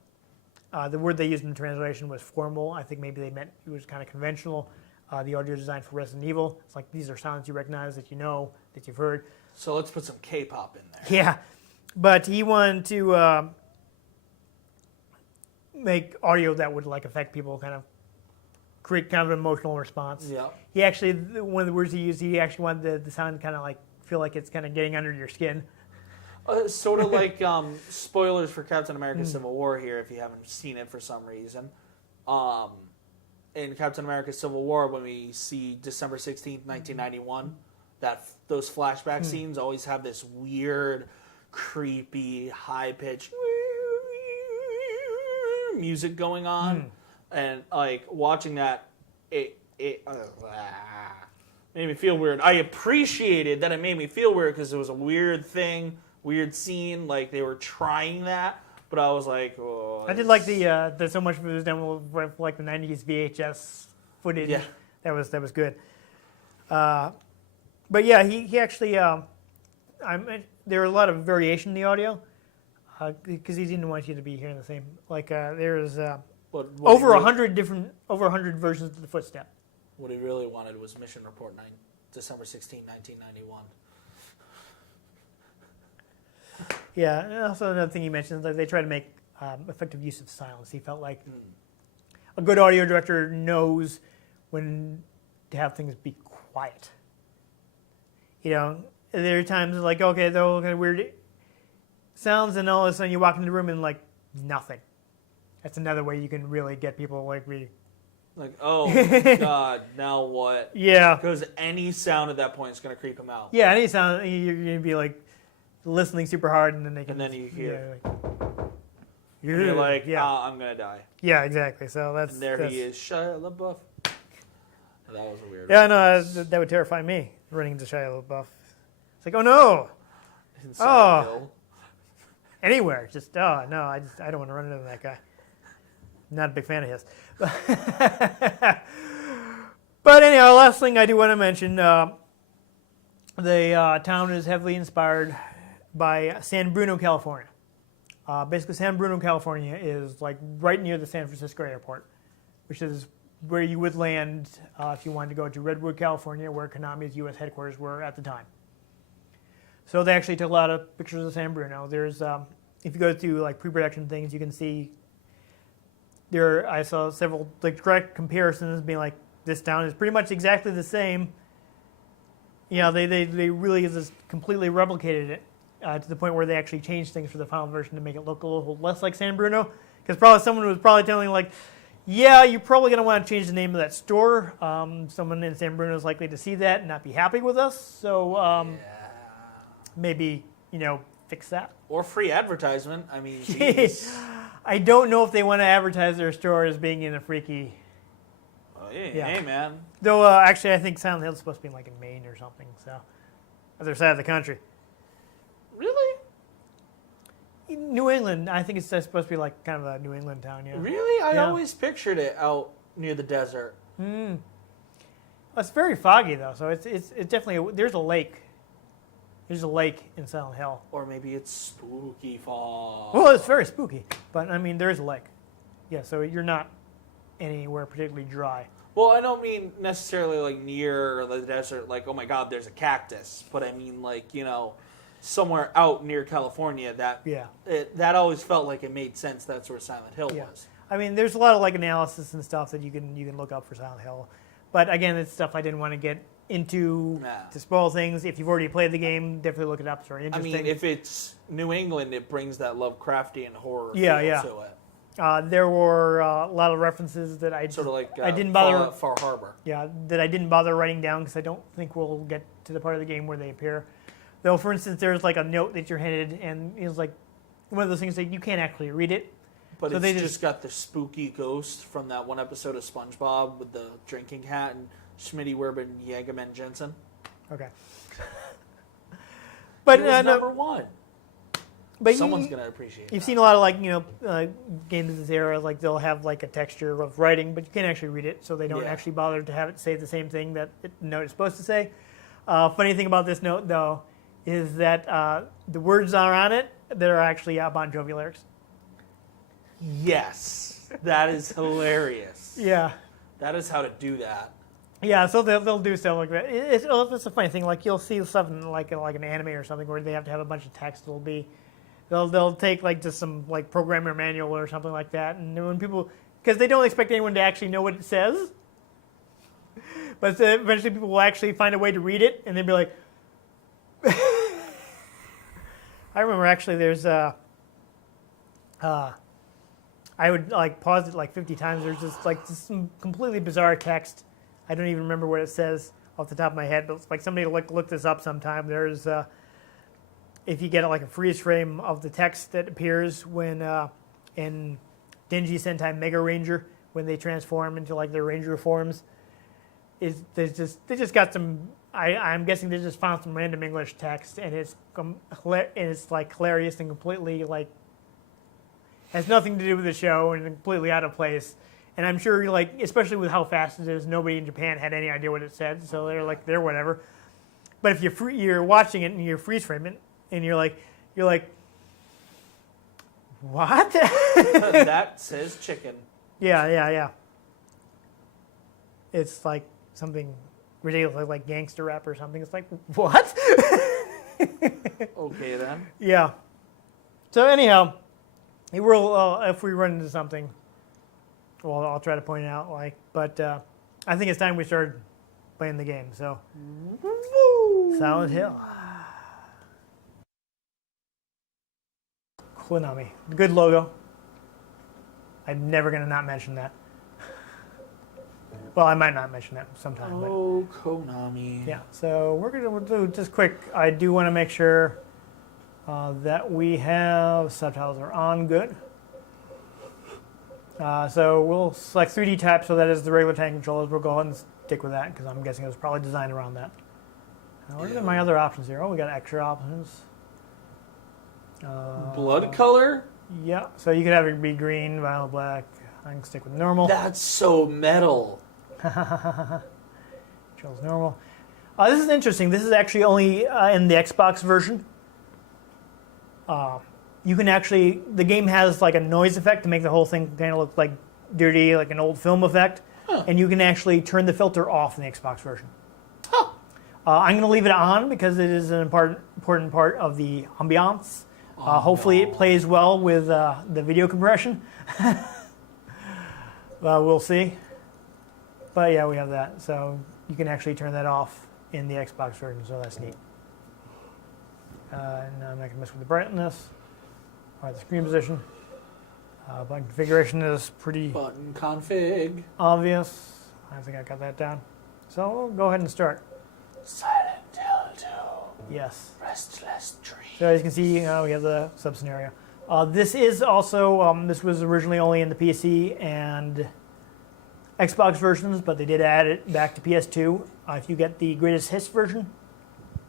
the word they used in the translation was formal. I think maybe they meant it was kind of conventional. The audio design for Resident Evil, it's like these are sounds you recognize, that you know, that you've heard. So let's put some K-pop in there. Yeah, but he wanted to make audio that would affect people, kind of create kind of an emotional response. Yeah. He actually, one of the words he used, he actually wanted the sound kind of feel like it's kind of getting under your skin. Sort of like spoilers for Captain America Civil War here, if you haven't seen it for some reason. In Captain America Civil War, when we see December 16th, 1991, those flashback scenes always have this weird, creepy, high-pitched music going on. And watching that, it made me feel weird. I appreciated that it made me feel weird because it was a weird thing, weird scene. They were trying that, but I was like, oh. I did like the so much of it was done with the 90s VHS footage. Yeah. That was good. But yeah, he actually there were a lot of variation in the audio because he didn't want you to be hearing the same. There's over 100 versions of the footstep. What he really wanted was Mission Report December 16, 1991. Yeah, and also another thing he mentioned is they try to make effective use of silence. He felt like a good audio director knows when to have things be quiet. There are times okay, they're all kind of weird sounds, and all of a sudden you walk into the room and nothing. That's another way you can really get people really. Oh, God, now what? Yeah. Because any sound at that point is going to creep him out. Yeah, any sound, you're going to be listening super hard, and then they can. And then you hear. You're I'm going to die. Yeah, exactly. So that's. And there he is, Shia LaBeouf. That was a weird. Yeah, no, that would terrify me, running into Shia LaBeouf. It's oh no! Hill. Anywhere. Just, no, I don't want to run into that guy. Not a big fan of his. But anyhow, last thing I do want to mention, the town is heavily inspired by San Bruno, California. Basically, San Bruno, California is right near the San Francisco airport, which is where you would land if you wanted to go to Redwood, California, where Konami's U.S. headquarters were at the time. So they actually took a lot of pictures of San Bruno. There's, if you go to pre-production things, you can see I saw several direct comparisons being this town is pretty much exactly the same. They really just completely replicated it to the point where they actually changed things for the final version to make it look a little less like San Bruno. Because probably someone was telling yeah, you're probably going to want to change the name of that store. Someone in San Bruno is likely to see that and not be happy with us. So maybe, fix that. Or free advertisement. I mean, geez. I don't know if they want to advertise their store as being in a freaky. Hey, man. Though, actually, I think Silent Hill is supposed to be in Maine or something. So, other side of the country. Really? New England. I think it's supposed to be kind of a New England town. Yeah. Really? I always pictured it out near the desert. It's very foggy though, so it's definitely there's a lake. There's a lake in Silent Hill. Or maybe it's spooky fog. Well, it's very spooky, but I mean there is a lake. Yeah, so you're not anywhere particularly dry. Well, I don't mean necessarily like near the desert, like, oh my God, there's a cactus. But I mean like, somewhere out near California that always felt like it made sense. That's where Silent Hill was. I mean, there's a lot of like analysis and stuff that you can look up for Silent Hill. But again, it's stuff I didn't want to get into to spoil things. If you've already played the game, definitely look it up. It's very interesting. I mean, if it's New England, it brings that Lovecraftian horror feel to it. There were a lot of references that I didn't bother. Far Harbor. Yeah, that I didn't bother writing down because I don't think we'll get to the part of the game where they appear. Though, for instance, there's like a note that you're handed, and it's like one of those things that you can't actually read it. But so it's just got the spooky ghost from that one episode of SpongeBob with the drinking hat and Schmitty Werben Jägerman Jensen. Okay. But number one. But someone's gonna appreciate. You've seen a lot of games of this era, like they'll have like a texture of writing, but you can't actually read it, so they don't actually bother to have it say the same thing that the note is supposed to say. Funny thing about this note, though, is that the words are on it that are actually Bon Jovi lyrics. Yes, that is hilarious. Yeah, that is how to do that. Yeah, so they'll do stuff like that. It's a funny thing. Like you'll see stuff in like an anime or something where they have to have a bunch of text. They'll take like just some like programmer manual or something like that, and when people, because they don't expect anyone to actually know what it says, but eventually people will actually find a way to read it, and they'll be like. I remember actually there's I would like pause it like 50 times. There's just some completely bizarre text. I don't even remember what it says off the top of my head, but it's like somebody look this up sometime. There's if you get like a freeze frame of the text that appears when in Denji Sentai Mega Ranger when they transform into like their Ranger forms, they just got some. I'm guessing they just found some random English text, and it's like hilarious and completely like has nothing to do with the show and completely out of place. And I'm sure, like, especially with how fast it is, nobody in Japan had any idea what it said, so they're whatever. But if you're watching it and you're freeze framing, and you're like, what? That says chicken. Yeah. It's like something ridiculous, like gangster rap or something. It's like, what? Okay then. Yeah. So anyhow, it will if we run into something. Well, I'll try to point it out, but I think it's time we started playing the game. So, Silent Hill. Konami. Good logo. I'm never going to not mention that. Well, I might not mention that sometime. Oh, Konami. Yeah, so we'll do just quick. I do want to make sure that we have subtitles are on good. So we'll select 3D type, so that is the regular tank controllers. We'll go ahead and stick with that because I'm guessing it was probably designed around that. What are my other options here? Oh, we got extra options. Blood color? Yeah, so you could have it be green, violet, black. I can stick with normal. That's so metal. Controls normal. This is interesting. This is actually only in the Xbox version. You can actually, the game has like a noise effect to make the whole thing kind of look like dirty, like an old film effect. Huh. And you can actually turn the filter off in the Xbox version. Huh. I'm going to leave it on because it is an important part of the ambiance. Hopefully it plays well with the video compression. We'll see. But yeah, we have that. So you can actually turn that off in the Xbox version, so that's neat. Now I'm not going to mess with the brightness. All right, the screen position. Button configuration is pretty button config obvious. I think I got that down. So we'll go ahead and start. Silent Hill 2. Yes. Restless Dream. So as you can see, we have the sub-scenario. This is also, this was originally only in the PC and Xbox versions, but they did add it back to PS2. If you get the greatest hits version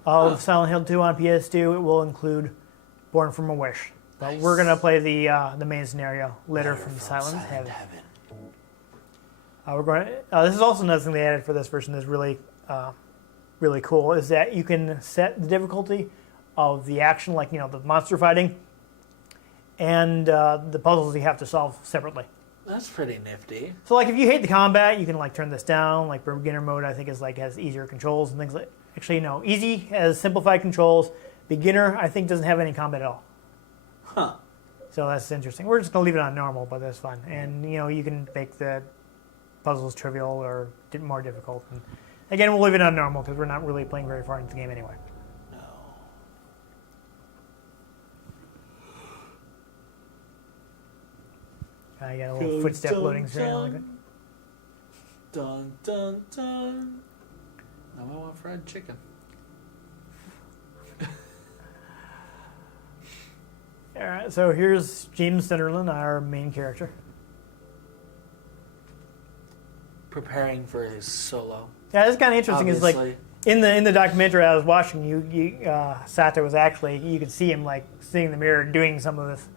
of Silent Hill 2 on PS2, it will include Born from a Wish. But we're going to play the main scenario, Letter from Silent Heaven. We're going. This is also another thing they added for this version that's really, really cool. Is that you can set the difficulty of the action, like the monster fighting, and the puzzles you have to solve separately. That's pretty nifty. So like if you hate the combat, you can like turn this down. Like beginner mode, I think is like has easier controls and things like. Actually, no, easy has simplified controls. Beginner, I think, doesn't have any combat at all. Huh. So that's interesting. We're just gonna leave it on normal, but that's fun. And you can make the puzzles trivial or more difficult. And again, we'll leave it on normal because we're not really playing very far into the game anyway. No. I got a little footstep loading screen. Like that. Dun dun dun. Now I want fried chicken. All right, so here's James Sunderland, our main character. Preparing for his solo. Yeah, it's kind of interesting. Is like Obviously. in the documentary I was watching, Sato was actually you could see him like sitting in the mirror doing some of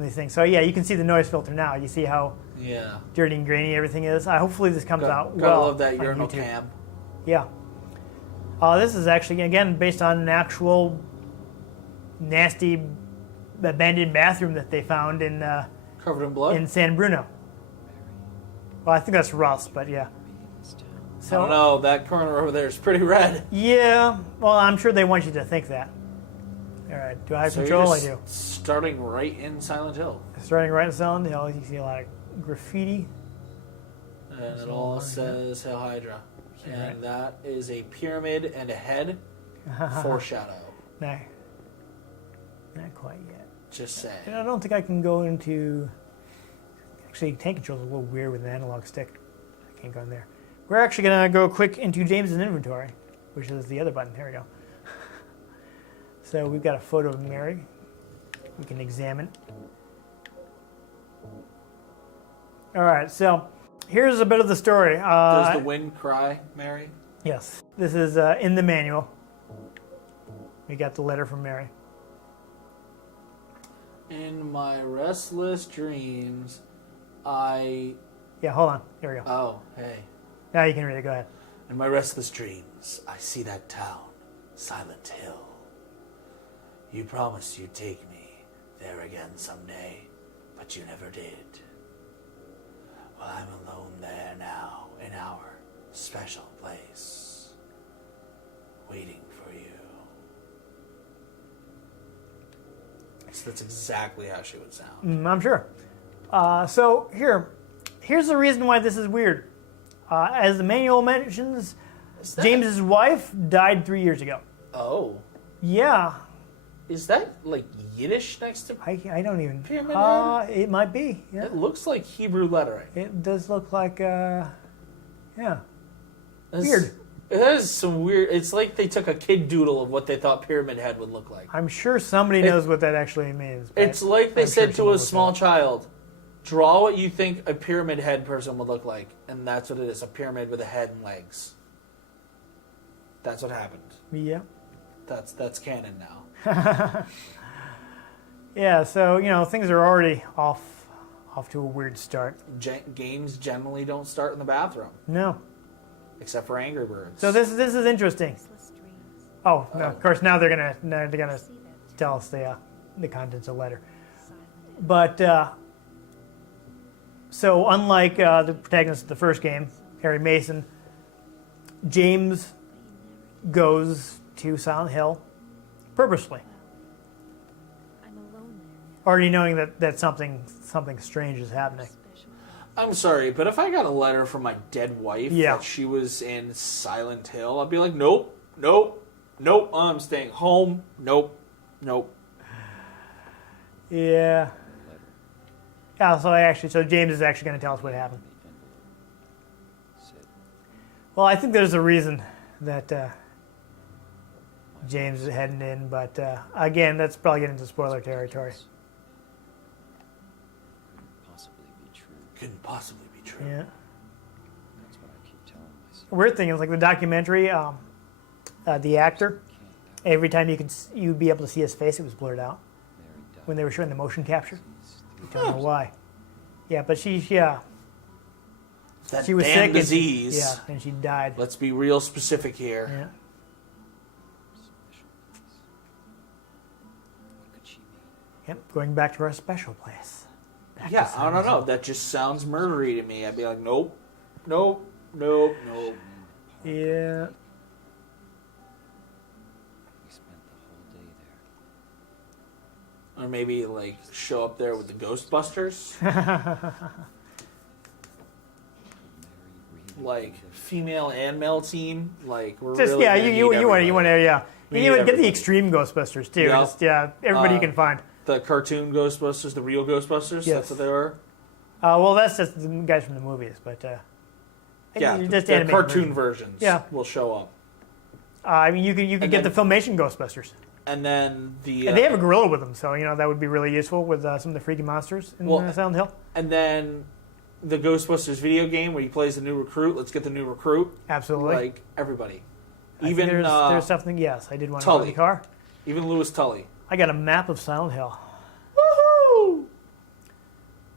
these things. So yeah, you can see the noise filter now. You see how Yeah. dirty and grainy everything is. Hopefully this comes out Gotta well. love that on urinal YouTube. cam. Yeah. This is actually again based on an actual nasty abandoned bathroom that they found in Covered in blood? in San Bruno. Well, I think that's Russ, but yeah. I don't know. That corner over there is pretty red. Yeah, well, I'm sure they want you to think that. All right, do I have So control? you're I do. starting right in Silent Hill. Starting right in Silent Hill, you see a lot of graffiti. And it all says Hail Hydra. And right. that is a pyramid and a head. Foreshadow. No, not quite yet. Just saying. I don't think I can go into... Actually, tank control is a little weird with an analog stick. I can't go in there. We're actually going to go quick into James's inventory, which is the other button. There we go. So we've got a photo of Mary. We can examine. All right, so here's a bit of the story. Does the wind cry, Mary? Yes, this is in the manual. We got the letter from Mary. In my restless dreams, I... Yeah, hold on. Here we go. Oh, hey. Now you can read it. Go ahead. In my restless dreams, I see that town, Silent Hill. You promised you'd take me there again someday, but you never did. Well, I'm alone there now, in our special place, waiting for you. So that's exactly how she would sound. I'm sure. So here's the reason why this is weird. As the manual mentions, James's wife died 3 years ago. Oh. Yeah. Is that like Yiddish next to... I don't even... Pyramid head? It might be. Yeah. It looks like Hebrew lettering. It does look like, yeah. That's- Weird. It has some weird... It's like they took a kid doodle of what they thought Pyramid Head would look like. I'm sure somebody knows what that actually means. but It's like they I'm said sure to someone a looked small it up. child, draw what you think a Pyramid Head person would look like. And that's what it is, a pyramid with a head and legs. That's what happened. Yeah. That's canon now. Yeah, so, things are already off to a weird start. Games generally don't start in the bathroom, No. except for Angry Birds. So this is interesting. Restless dreams. Oh, no, Oh. of course, now they're gonna See that tell us the contents of the letter. silent But so unlike the protagonist of the first game, Harry Mason, James goes to Silent Hill purposefully, I'm alone there already knowing that something strange is now. happening. Special. I'm sorry, but if I got a letter from my dead wife Yeah. that she was in Silent Hill, I'd be like, nope, I'm staying home. Nope. Yeah. Yeah. So James is actually going to tell us what happened. Well, I think there's a reason that James is heading in, but again, that's probably getting into spoiler territory. Possibly be true. Couldn't possibly be true. Yeah. That's what I keep telling myself. Weird thing is like the documentary, the actor, every time you'd be able to see his face, it was blurred out Mary died. when they were showing the motion capture. These I don't know why. Yeah, but yeah. If that She was damn sick. disease. And she died. Let's be real specific here. Yeah. Special place. What could she be? Yep. Going back to our special place. Back to Yeah, I Silent don't know. Hill. That just sounds murdery to me. I'd be like, nope, nope, nope, nope. Yeah. We spent the whole day there. Or maybe like show up there with the Ghostbusters, like female and male team. Like we're Just really yeah, gonna you need want everybody. to yeah. We You need would get the everybody. extreme Ghostbusters too. Yeah. Just everybody you can find. The cartoon Ghostbusters, the real Ghostbusters. Yes. That's what they were. Well, that's just the guys from the movies, but Yeah, just the animated cartoon version. versions. Yeah. Will show up, I mean, you could And get the then- Filmation Ghostbusters, and then the and they have a gorilla with them, so that would be really useful with some of the freaky monsters in Well, Silent Hill. and then the Ghostbusters video game where he plays the new recruit. Let's get the new recruit. Absolutely. Like everybody, I think even there's something. Yes, I did want to buy Tully. the car. even Louis Tully. I got a map of Silent Hill. Woohoo!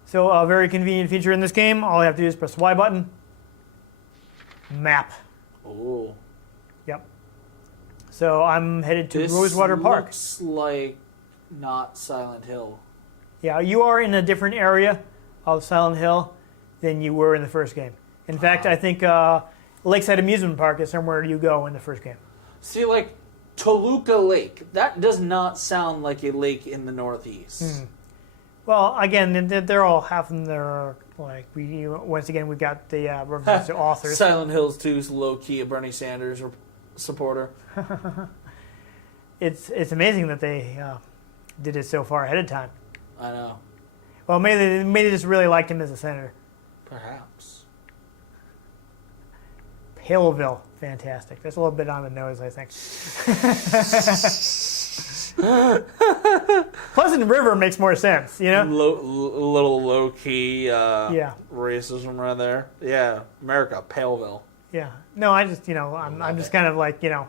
So a very convenient feature in this game. All I have to do is press the Y button. Map. Oh, Yep. So I'm headed to this Rosewater Park. looks like not Silent Hill. Yeah, you are in a different area of Silent Hill than you were in the first game. In fact, I think Lakeside Amusement Park is somewhere you go in the first game. See, like Toluca Lake. That does not sound like a lake in the Northeast. Well, again, they're all half of them. They're like once again we've got the reference to authors. Silent Hills 2's low key a Bernie Sanders supporter. It's amazing that they did it so far ahead of time. I know. Well, maybe they just really liked him as a senator. Perhaps. Paleville, fantastic. That's a little bit on the nose, I think. Pleasant River makes more sense, Little low key Yeah. racism right there. Yeah, America, Paleville. Yeah. No, I just, I'm just kind of like, yeah,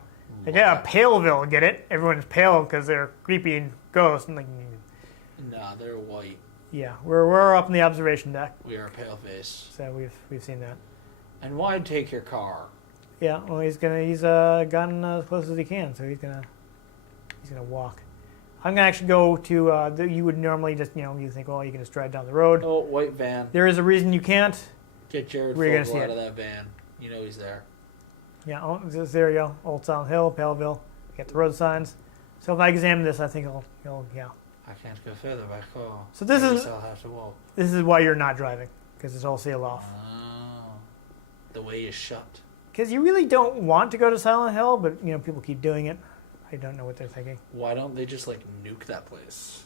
Paleville, get it? Everyone's pale because they're creepy and ghosts. And like, Nah, they're white. yeah, we're up in the observation deck, We are pale face. so we've seen that. And why take your car? Yeah. Well, he's gotten as close as he can, so he's gonna walk. I'm gonna actually go to. You would normally just, you think, well, you can just drive down the road. Oh, white van. There is a reason you can't. Get Jared We're gonna Fogle see out it. of that van. You know he's there. Yeah. Oh, there you go. Old Silent Hill, Paleville. Get the road signs. So if I examine this, I think yeah. I can't go further by car. So this I is- guess I'll have to walk. This is why you're not driving, because it's all sealed off. Oh, the way is shut. Because you really don't want to go to Silent Hill, but people keep doing it. I don't know what they're thinking. Why don't they just like nuke that place?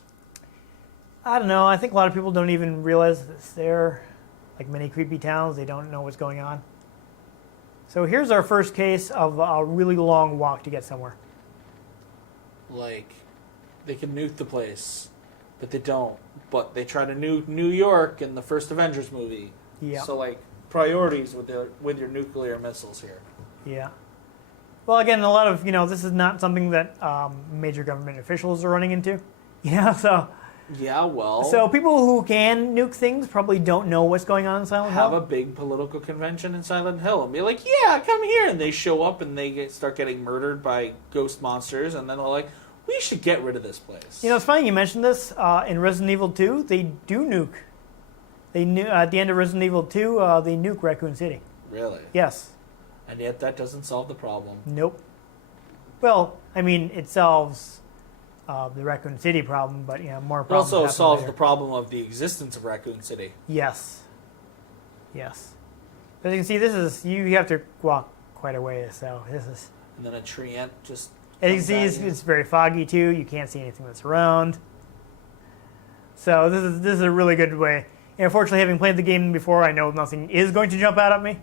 I don't know. I think a lot of people don't even realize it's there. Like many creepy towns, they don't know what's going on. So here's our first case of a really long walk to get somewhere. Like, they can nuke the place, but they don't. But they try to nuke New York in the first Avengers movie. Yeah. So like priorities with your nuclear missiles here. Yeah. Well, again, a lot of this is not something that major government officials are running into. So Yeah, well, people who can nuke things probably don't know what's going on in Silent have Hill. a big political convention in Silent Hill and be like, yeah, come here. And they show up and they start getting murdered by ghost monsters. And then they're like, we should get rid of this place. It's funny you mentioned this. In Resident Evil 2, they do nuke. At the end of Resident Evil 2, they nuke Raccoon City. Really? Yes. And yet that doesn't solve the problem. Nope. Well, I mean, it solves the Raccoon City problem, but more It problems. also happen solves later. the problem of the existence of Raccoon City. Yes. Yes. As you can see, this is you have to walk quite a ways. So this is. And then a treant just. As you can comes see, at it's, you. it's very foggy too. You can't see anything that's around. So this is a really good way. And unfortunately, having played the game before, I know nothing is going to jump out at me.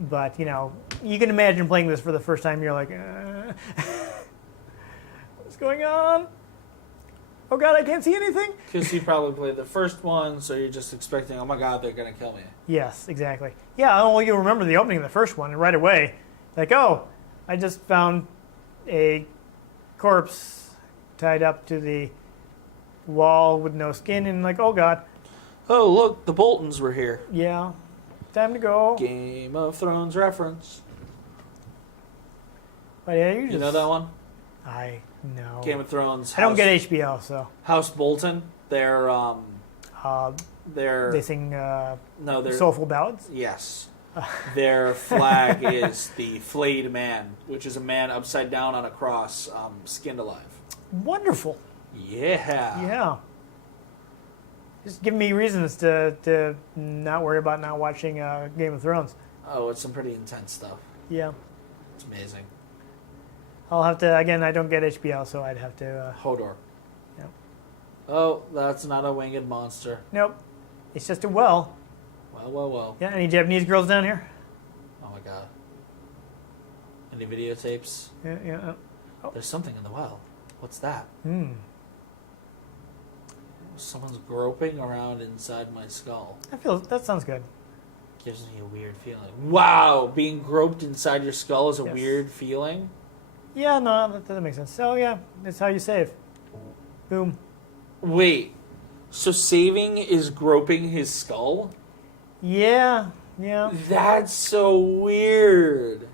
But you can imagine playing this for the first time. You're like, what's going on? Oh God, I can't see anything. Because you probably played the first one, so you're just expecting, oh my god, they're going to kill me. Yes, exactly. Yeah, well, you'll remember the opening of the first one, and right away, like, oh, I just found a corpse tied up to the wall with no skin, and like, oh God. Oh, look, the Boltons were here. Yeah. Time to go. Game of Thrones reference. But yeah, You know that one? I know. Game of Thrones. I don't get HBO, so House Bolton. They're uh, they sing no, they're soulful ballads. yes. Their flag is the flayed man, which is a man upside down on a cross, skinned alive. Wonderful. Yeah. Yeah. Just give me reasons to not worry about not watching Game of Thrones. Oh, it's some pretty intense stuff. Yeah. It's amazing. I'll have to, again, I don't get HBO, so I'd have to, Hodor. Yep. Oh, that's not a winged monster. nope. It's just a well. Well. Yeah, any Japanese girls down here? Oh my god. Any videotapes? Yeah. There's something in the well. What's that? Someone's groping around inside my skull. That sounds good. Gives me a weird feeling. Wow, being groped inside your skull is a Yes. weird feeling. Yeah, no, that makes sense. So yeah, that's how you save. Boom. Wait, so saving is groping his skull? Yeah. That's so weird.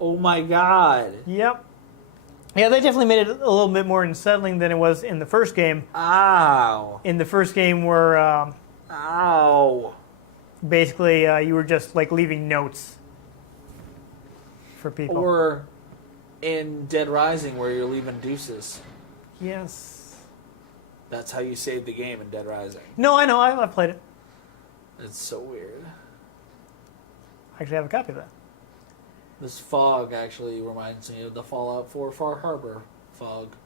Oh my god. Yep. Yeah, they definitely made it a little bit more unsettling than it was in the first game. Ow. In the first game, where Ow. basically you were just like leaving notes for people. Or in Dead Rising where you're leaving deuces. Yes. That's how you save the game in Dead Rising. No, I know. I've played it. It's so weird. I actually have a copy of that. This fog actually reminds me of the Fallout 4 Far Harbor fog.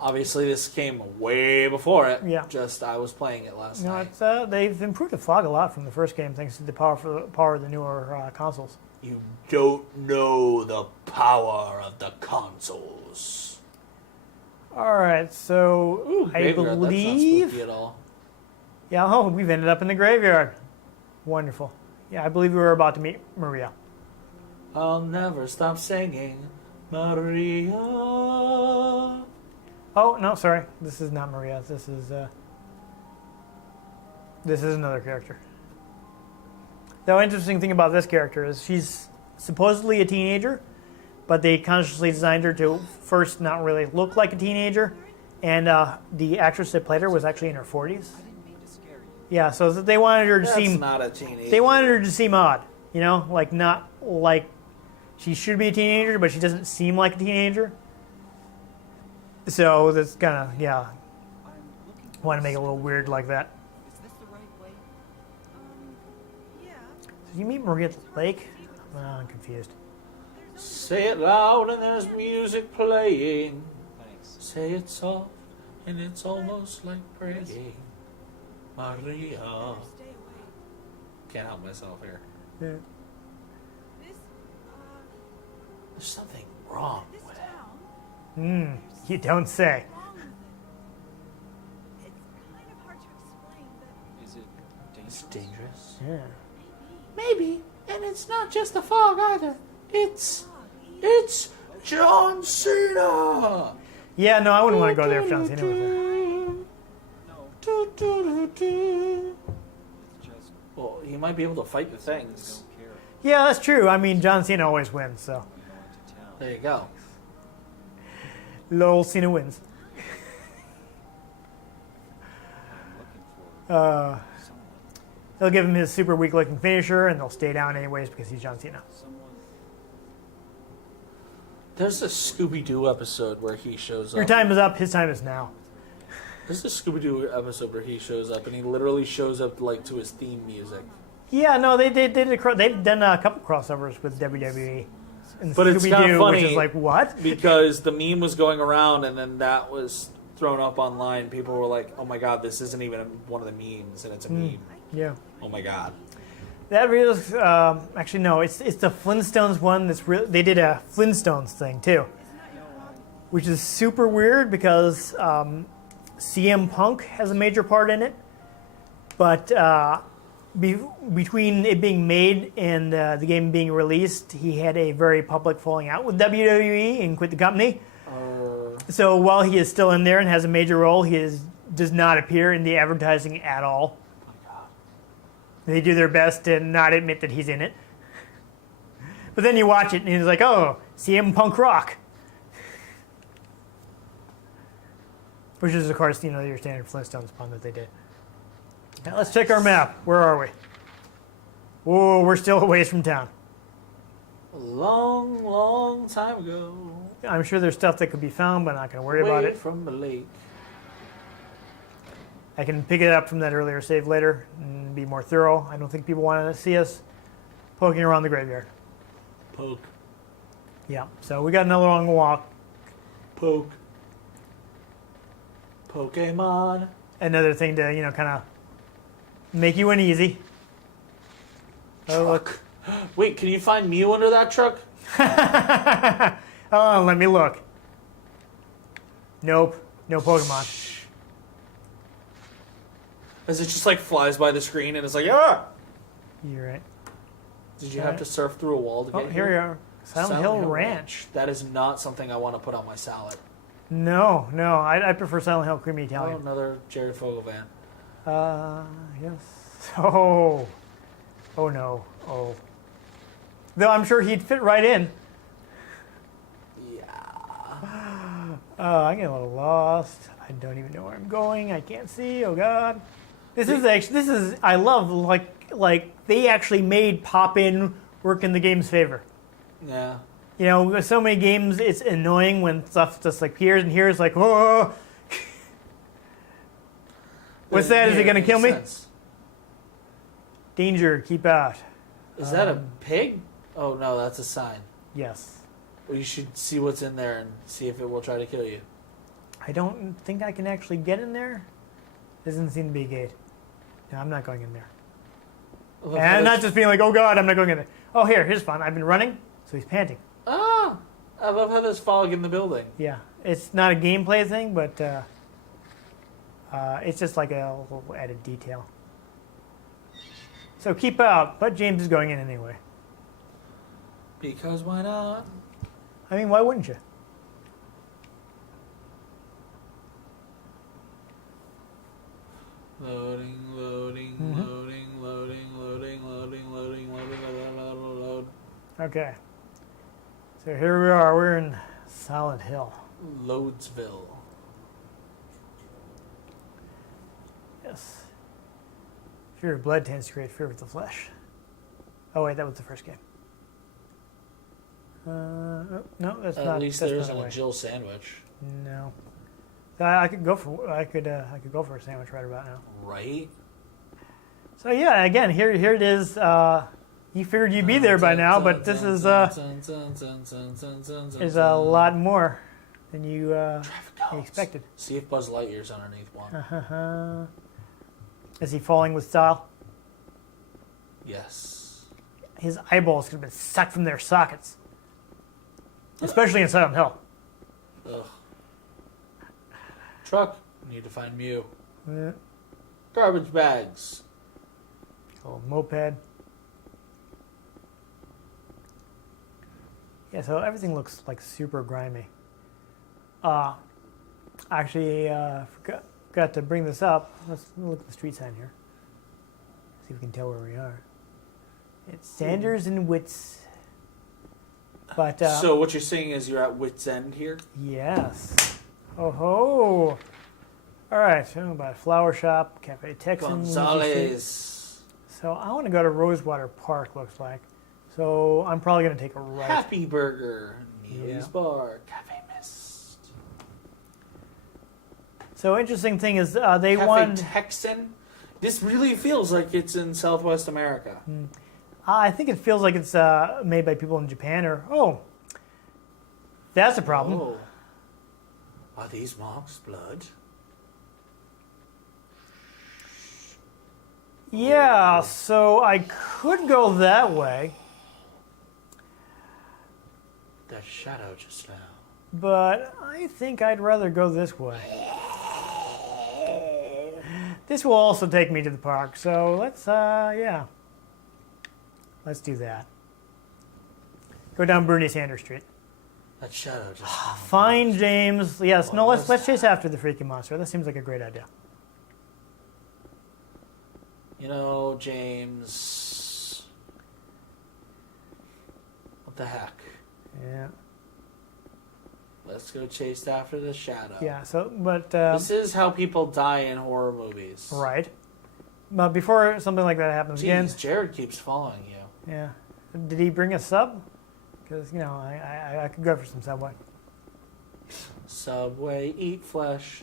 Obviously, this came way before it. Yeah. Just I was playing it last No, night. it's they've improved the fog a lot from the first game, thanks to the power of the newer consoles. You don't know the power of the consoles. All right, so Ooh, I graveyard, that's not believe. spooky at all. Yeah, oh, we've ended up in the graveyard. Wonderful. Yeah, I believe we were about to meet Maria. I'll never stop singing, Maria. Oh no, sorry, this is not Maria. This is another character. The interesting thing about this character is she's supposedly a teenager, but they consciously designed her to first not really look like a teenager, and the actress that played her was actually in her 40s. I didn't mean to scare you. Yeah, so they wanted her to That's seem not a teenager. they wanted her to seem odd, you know, like not like she should be a teenager, but she doesn't seem like a teenager. So that's kind of I'm looking for want to make it a little weird like that. Is this the right way? Yeah. Did you meet Maria at the lake? I'm confused. Say it loud and there's music playing. Thanks. Say it soft and it's almost like praying. Maria. Stay away. Can't help myself here. Yeah. This, There's something wrong this with it. town. You don't say. Wrong with it. It's kind of hard to explain, but Is it It's dangerous? dangerous. Yeah. Maybe. And it's not just the fog either. It's fog. it's John Cena. Yeah, no, I wouldn't want to go there if John Cena was there. No, it's just Well, he might be able to fight the things. don't care. Yeah, that's true. I mean, John Cena always wins, so. We're going to town. There you go. Lol, Cena wins. I'm looking for someone. They'll give him his super weak-looking finisher, and they'll stay down anyways because he's John Cena. Someone. There's a Scooby-Doo episode where he shows up. Your time is up. His time is now. There's a Scooby-Doo episode where he shows up, and he literally shows up like to his theme music. Yeah, no, they've done a couple crossovers with WWE. And But it's kinda Scooby-Doo, which funny. is like, what? Because the meme was going around, and then that was thrown up online. People were like, "Oh my god, this isn't even one of the memes, and it's a meme." Yeah. Oh my god. That really is, actually, no, it's the Flintstones one that's real. They did a Flintstones thing, too. Which is super weird because CM Punk has a major part in it. But between it being made and the game being released, he had a very public falling out with WWE and quit the company. So while he is still in there and has a major role, does not appear in the advertising at all. Oh my god. They do their best to not admit that he's in it. But then you watch it and he's like, oh, CM Punk Rock. Which is, of course, your standard Flintstones pun that they did. Now let's check our map. Where are we? Whoa, we're still a ways from town. A long, long time ago. I'm sure there's stuff that could be found, but I'm not going to worry about Away it. from the lake. I can pick it up from that earlier save later and be more thorough. I don't think people want to see us poking around the graveyard. Poke. Yeah, so we got another long walk. Poke. Pokemon. Another thing to, kind of make you uneasy. Oh, look. Wait, can you find Mew under that truck? Oh, let me look. Nope, no Pokemon. As it just like flies by the screen and it's like, ah! You're right. Did you have to surf through a wall to Oh, get here we are. Silent Hill Ranch. That is not something I want to put on my salad. No, I prefer Silent Hill Creamy Oh, Italian. another Jared Fogle van. Yes. Oh no. Oh. Though I'm sure he'd fit right in. Yeah. I get a little lost. I don't even know where I'm going. I can't see. Oh God. This is I love like they actually made pop-in work in the game's favor. Yeah. So many games it's annoying when stuff just like appears and here it's like, whoa. What's that? Is it gonna kill me? Danger, keep out. Is that a pig? Oh no, that's a sign. Yes. Well, you should see what's in there and see if it will try to kill you. I don't think I can actually get in there. Doesn't seem to be a gate. No, I'm not going in there. And not just being like, oh God, I'm not going in there. Oh, here's fun. I've been running, so he's panting. Ah! I love how there's fog in the building. Yeah, it's not a gameplay thing, but it's just like a little added detail. So keep out, but James is going in anyway. Because why not? I mean, why wouldn't you? Loading, loading, loading, loading, loading, loading, loading, loading, load. Okay. So here we are. We're in Silent Hill. Loadsville. Yes. Fear of blood tends to create fear of the flesh. Oh wait, that was the first game. No, that's not. At least that's there not isn't the a way. Jill sandwich. No. I could go for a sandwich right about now. Right? So yeah, again, here it is. You figured you'd be there by now, but this is a lot more than you expected. See if Buzz Lightyear's underneath one. Is he falling with style? Yes. His eyeballs could have been sucked from their sockets, especially in Silent Hill. Ugh. Truck. Need to find Mew. Yeah. Garbage bags. Little moped. Yeah, so everything looks like super grimy. Actually, forgot to bring this up. Let's look at the street sign here. See if we can tell where we are. It's Sanders and Wits. But So what you're saying is you're at wit's end here? yes. Oh ho! All right, so about Flower Shop, Cafe Texan. Gonzalez. So I want to go to Rosewater Park. Looks like. So I'm probably going to take a right. Happy Burger. Neely's Yeah. Bar. Cafe Mist. So interesting thing is they Cafe won. Texan. This really feels like it's in Southwest America. I think it feels like it's made by people in Japan. Or that's a problem. Oh. Are these marks blood? Yeah, so I could go that way, That shadow just now. but I think I'd rather go this way. This will also take me to the park, so let's do that. Go down Bernie Sanders Street. That shadow just now. Fine, James. Yes, What no, was let's chase after the freaking monster. That seems like a great idea. You know, James. What the heck? Yeah. Let's go chase after the shadow. Yeah. So, but This is how people die in horror movies. right. But before something like that happens again, Jeez, Jared keeps following you. yeah. Did he bring a sub? Because I could go for some Subway. Subway, eat flesh.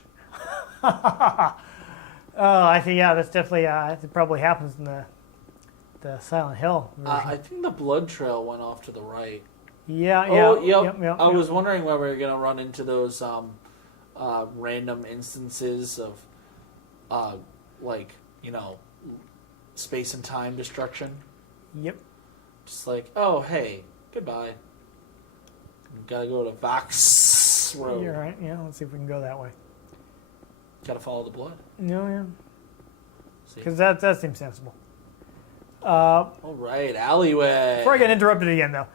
Oh, I think that's definitely it probably happens in the Silent Hill version. I think the blood trail went off to the right. Yeah, Oh, yeah. yep. I was wondering when we were going to run into those random instances of, space and time destruction. Yep. Just like, oh, hey, goodbye. Gotta go to Vox Road. You're right. Yeah, let's see if we can go that way. Gotta follow the blood. No, yeah. See? Because that seems sensible. All right, alleyway. Before I get interrupted again, though,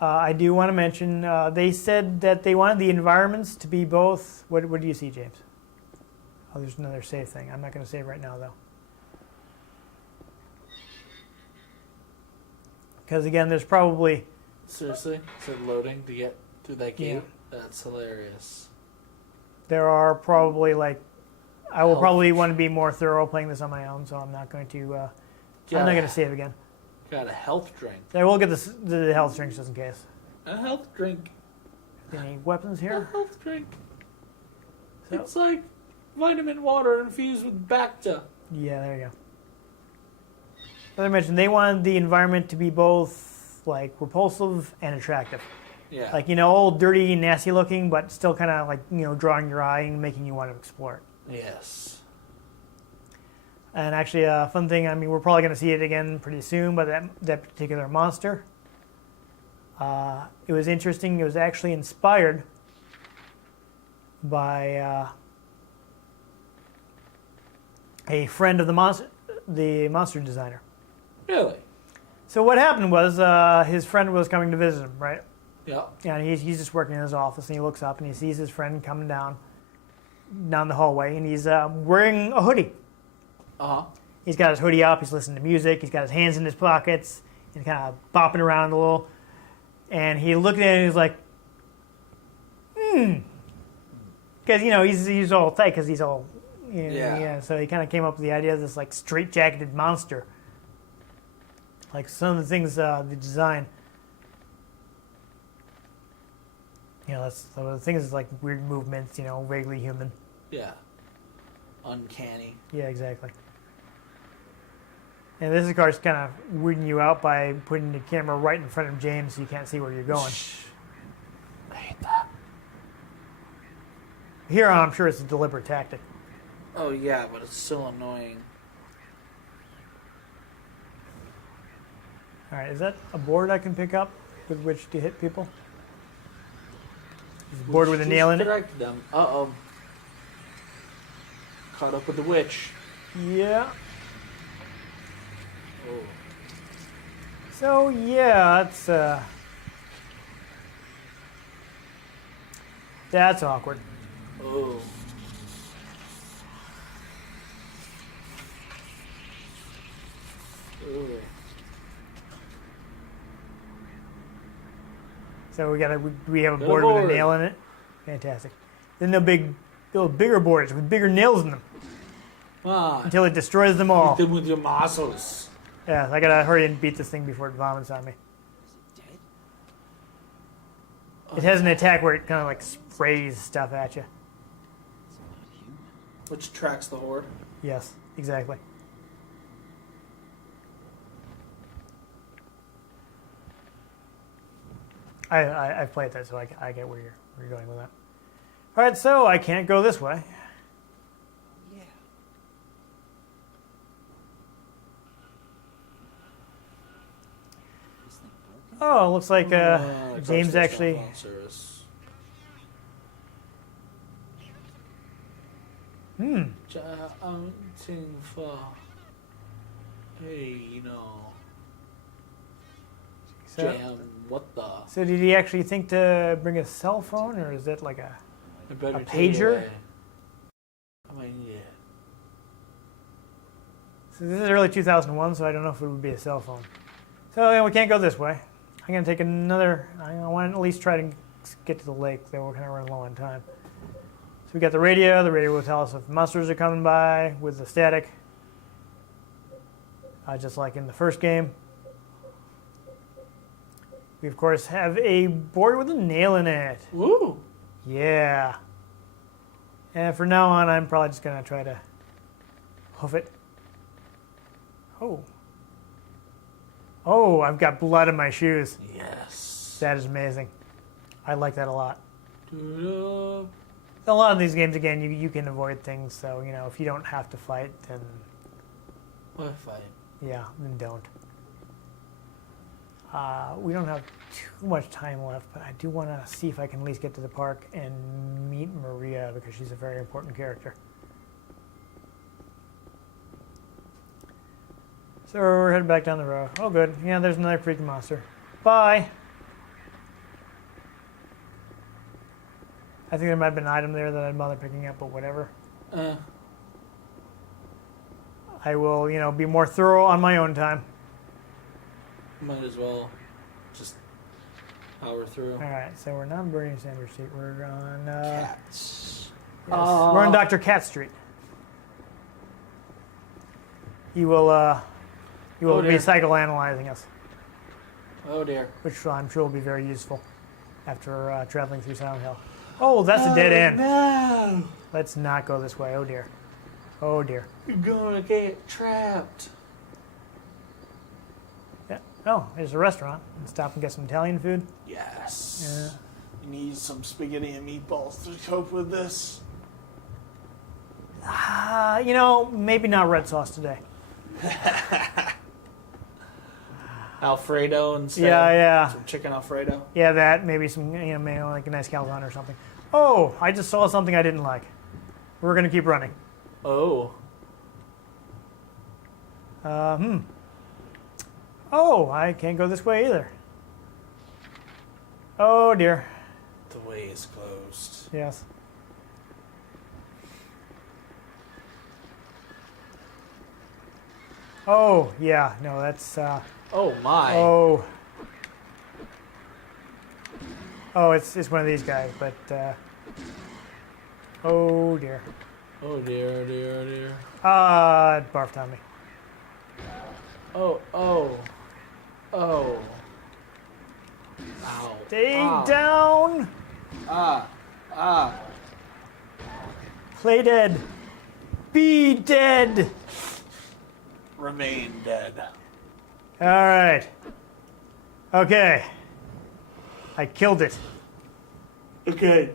I do want to mention they said that they wanted the environments to be both. What do you see, James? Oh, there's another save thing. I'm not going to save right now, though. Because again, there's probably Seriously? Is it loading to get through that gate? That's hilarious. there are probably like I will Health. probably want to be more thorough playing this on my own, so I'm not going to. I'm not going to save again. Got a health drink. I will get the health drinks just in case. A health drink. Any weapons A here? health drink. So- It's like vitamin water infused with Bacta. Yeah, there you go. As I mentioned, they wanted the environment to be both like repulsive and attractive. Yeah. Like, old, dirty, nasty looking, but still kind of like, drawing your eye and making you want to explore it. Yes. And actually, a fun thing, we're probably going to see it again pretty soon, but that particular monster, it was interesting. It was actually inspired by a friend of the monster designer. Really? So what happened was his friend was coming to visit him, right? Yeah. And he's just working in his office, and he looks up and he sees his friend coming down the hallway, and he's wearing a hoodie. Uh-huh. He's got his hoodie up, he's listening to music, he's got his hands in his pockets, and kind of bopping around a little. And he looked at it and he's like, Because, he's all tight because he's all, Yeah. So he kind of came up with the idea of this, like, straight-jacketed monster. Like, some of the things, the design, that's some of the things like weird movements, vaguely human. Yeah. Uncanny. Yeah, exactly. And this, of course, kind of weirding you out by putting the camera right in front of James so you can't see where you're going. I hate that. Here, I'm sure it's a deliberate tactic. Oh, yeah, but it's still annoying. All right, is that a board I can pick up with which to hit people? Is the board with a nail in it? Direct them. Uh-oh. Caught up with the witch. Yeah. Oh. So, yeah, that's awkward. Oh. Oh. So we have a Got a board with a board. nail in it. Fantastic. Then the bigger boards with bigger nails in them Ah, until it destroys them all. hit them with your muscles. Yeah, I gotta hurry and beat this thing before it vomits on me. Is it dead? It has an attack where it kind of like sprays stuff at you. It's not human. Which tracks the horde. Yes, exactly. I've played that, so I get where you're going with that. All right, so I can't go this way. Yeah. This thing broken? Oh, it looks like Of James course, actually. phone service. I'm looking for. Hey, So, Jam, what the? so did he actually think to bring a cell phone, or is it like a? I better A take it pager? away. I mean, yeah. So this is early 2001, so I don't know if it would be a cell phone. So yeah, we can't go this way. I'm going to take another... I want to at least try to get to the lake, though we're kind of running low on time. So we got the radio. The radio will tell us if monsters are coming by with the static. Just like in the first game. We, of course, have a board with a nail in it. Woo! Yeah. And from now on, I'm probably just going to try to hoof it. Oh. Oh, I've got blood in my shoes. Yes. That is amazing. I like that a lot. Doo-doo. A lot of these games, again, you can avoid things. So, you know, if you don't have to fight, then What fight? yeah, then don't. We don't have too much time left, but I do want to see if I can at least get to the park and meet Maria because she's a very important character. So we're heading back down the road. Oh, good. Yeah, there's another creepy monster. Bye. I think there might have been an item there that I'd bother picking up, but whatever. I will, you know, be more thorough on my own time. Might as well just power through. All right, so we're not on Bernie Sanders Street. We're on. Cats. Yes, we're on Dr. Cat Street. He will. He will Oh, be dear. psychoanalyzing us, Oh dear. which I'm sure will be very useful after traveling through Silent Hill. Oh, that's a dead end. No! Let's not go this way. Oh dear. Oh dear. You're gonna get trapped. Yeah. Oh, there's a restaurant. Let's stop and get some Italian food. Yes. You need some spaghetti and meatballs to cope with this. You know, maybe not red sauce today. Alfredo instead. Yeah. Some chicken Alfredo. Yeah, that. Maybe some, you know, maybe like a nice calzone or something. Oh, I just saw something I didn't like. We're going to keep running. Oh. Oh, I can't go this way either. Oh, dear. The way is closed. Yes. Oh, yeah. No, that's... Oh my. Oh. Oh, it's one of these guys, but... oh, dear. Oh dear, oh dear, oh dear. It barfed on me. Oh. Ow. Stay Ah. down! Ah. Play dead. Be dead! Remain dead. All right. Okay. I killed it. Okay.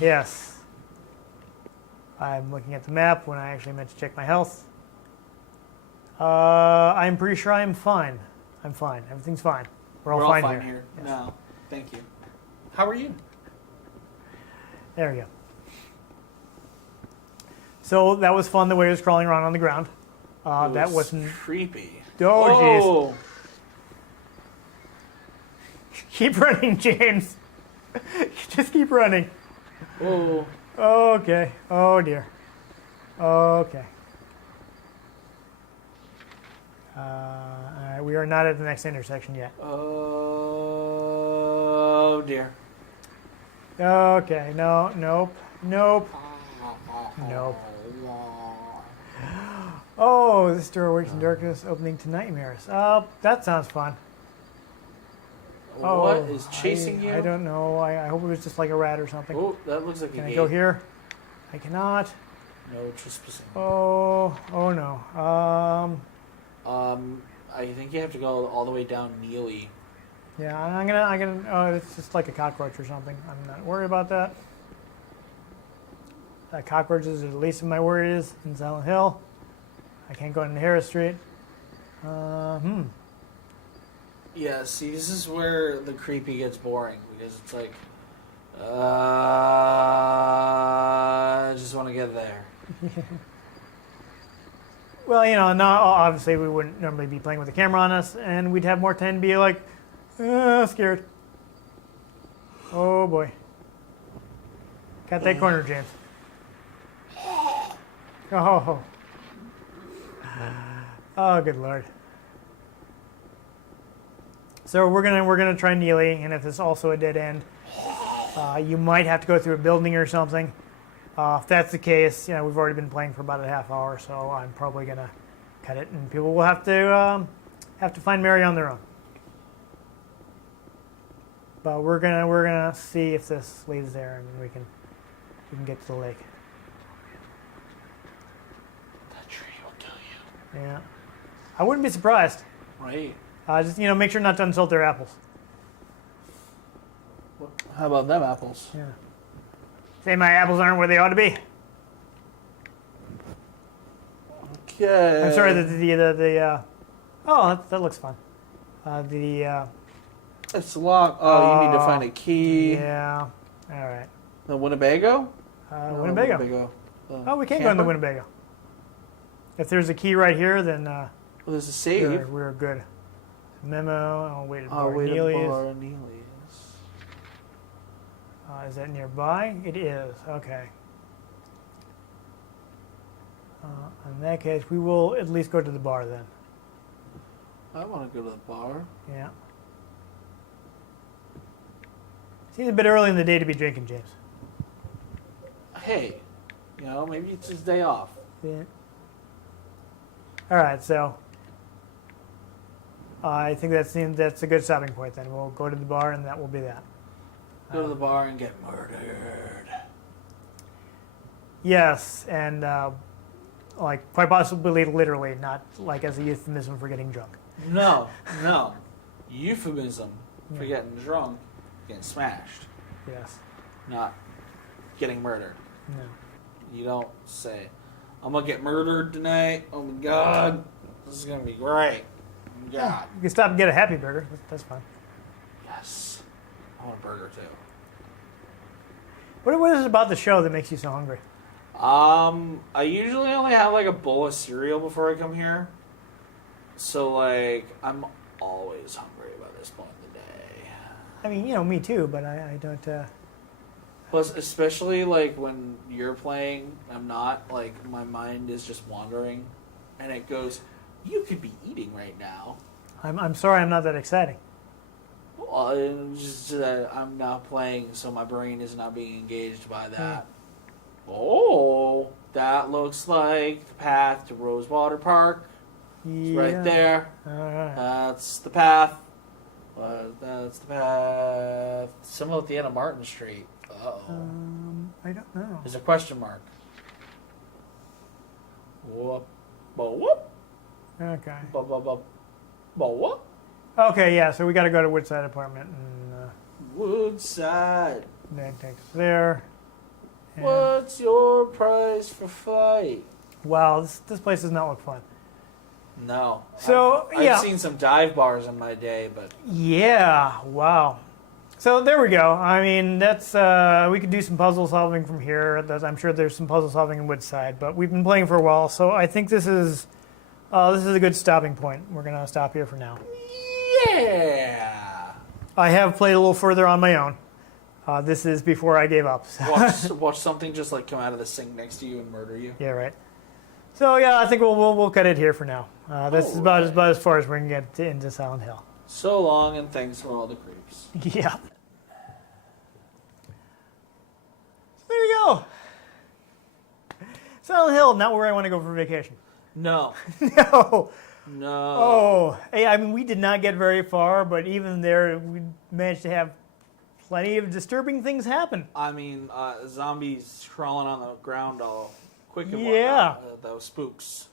Yes. I'm looking at the map when I actually meant to check my health. I'm pretty sure I'm fine. I'm fine. Everything's fine. We're all fine here. Yes. No, thank you. How are you? There we go. So that was fun the way it was crawling around on the ground. That wasn't... creepy. Oh, jeez. Whoa. Keep running, James. Just keep running. Whoa. Okay. Oh, dear. Okay. All right, we are not at the next intersection yet. Oh dear. Okay. No. Nope. Nope. Nope. Oh, this door works in darkness, opening to nightmares. That sounds fun. What is chasing you? I don't know. I hope it was just like a rat or something. Oh, that looks like a Can I gate. go here? I cannot. No trespassing. Oh no. I think you have to go all the way down Neely. Yeah, I'm gonna. Oh, it's just like a cockroach or something. I'm not worried about that. Cockroaches are the least of my worries in Silent Hill. I can't go into Harris Street. Yeah, see, this is where the creepy gets boring because it's like, I just want to get there. Well, you know, obviously we wouldn't normally be playing with the camera on us, and we'd have more time to be like, scared. Oh boy. Got that corner, James. Oh. Oh, good lord. So we're gonna try Neely, and if it's also a dead end, you might have to go through a building or something. If that's the case, we've already been playing for about a half hour, so I'm probably gonna cut it, and people will have to find Mary on their own. But we're gonna see if this leads there, and we can get to the lake. That tree will kill you. Yeah, I wouldn't be surprised. Right. Just make sure not to insult their apples. How about them apples? Yeah. Say my apples aren't where they ought to be. Okay. I'm sorry that that looks fun. It's locked. Oh, you need to find a key. Yeah. All right. The Winnebago? No, Winnebago. Oh, we can't go in the Camper? Winnebago. If there's a key right here, then Well, there's a save. we're good. Memo. I'll wait at Oh, wait a Neely's. bar, Neely's. Is that nearby? It is. Okay. In that case, we will at least go to the bar then. I want to go to the bar. Yeah. Seems a bit early in the day to be drinking, James. Hey, maybe it's his day off. Yeah. All right, so I think that's a good stopping point. Then we'll go to the bar, and that will be that. Go to the bar and get murdered. Yes, and quite possibly literally, not like as a euphemism for getting drunk. No. Euphemism for getting drunk, getting smashed, Yes. not getting murdered. No. You don't say, I'm going to get murdered tonight. Oh my God. This is going to be great. Oh my God. You can stop and get a happy burger. That's fine. Yes. I want a burger too. What is it about the show that makes you so hungry? I usually only have like a bowl of cereal before I come here. So I'm always hungry by this point in the day. I mean, me too, but I don't. Plus, especially when you're playing, I'm not, my mind is just wandering. And it goes, you could be eating right now. I'm sorry, I'm not that exciting. Well, it's just that I'm not playing, so my brain is not being engaged by that. Oh, that looks like the path to Rosewater Park. It's right there. All right. That's the path. That's the path. Similar at the end of Martin Street. Uh-oh. I don't know. There's a question mark. Whoop. Whoop. Okay. Whoop. Okay, yeah. So we got to go to Woodside Apartment, and Woodside. that takes us there. And, What's your price for flight? wow, this place does not look fun. No. So, yeah. I've seen some dive bars in my day, but Yeah. Wow. So there we go. I mean, that's we could do some puzzle solving from here. I'm sure there's some puzzle solving in Woodside, but we've been playing for a while, so I think this is a good stopping point. We're gonna stop here for now. yeah. I have played a little further on my own. This is before I gave up. So. Watch something just come out of the sink next to you and murder you. Yeah, right. So yeah, I think we'll cut it here for now. This is about as far as we can get into Silent Hill. So long, and thanks for all the creeps. Yeah. There you go. Silent Hill, not where I want to go for vacation. No. No. No. Oh, hey, I mean, we did not get very far, but even there, we managed to have plenty of disturbing things happen. I mean, zombies crawling on the ground all quick and Yeah. whatnot. Those spooks.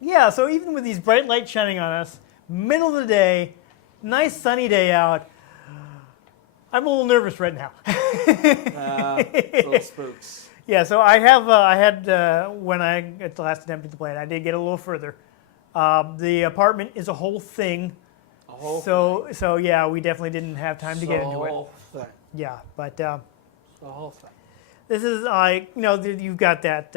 Yeah, so even with these bright lights shining on us, middle of the day, nice sunny day out, I'm a little nervous right now. Those spooks. Yeah, so I had when I at the last attempted to play it, I did get a little further. The apartment is a whole thing. A whole So yeah, we definitely didn't have time to get into it. whole thing. Yeah, but The whole thing. this is you've got that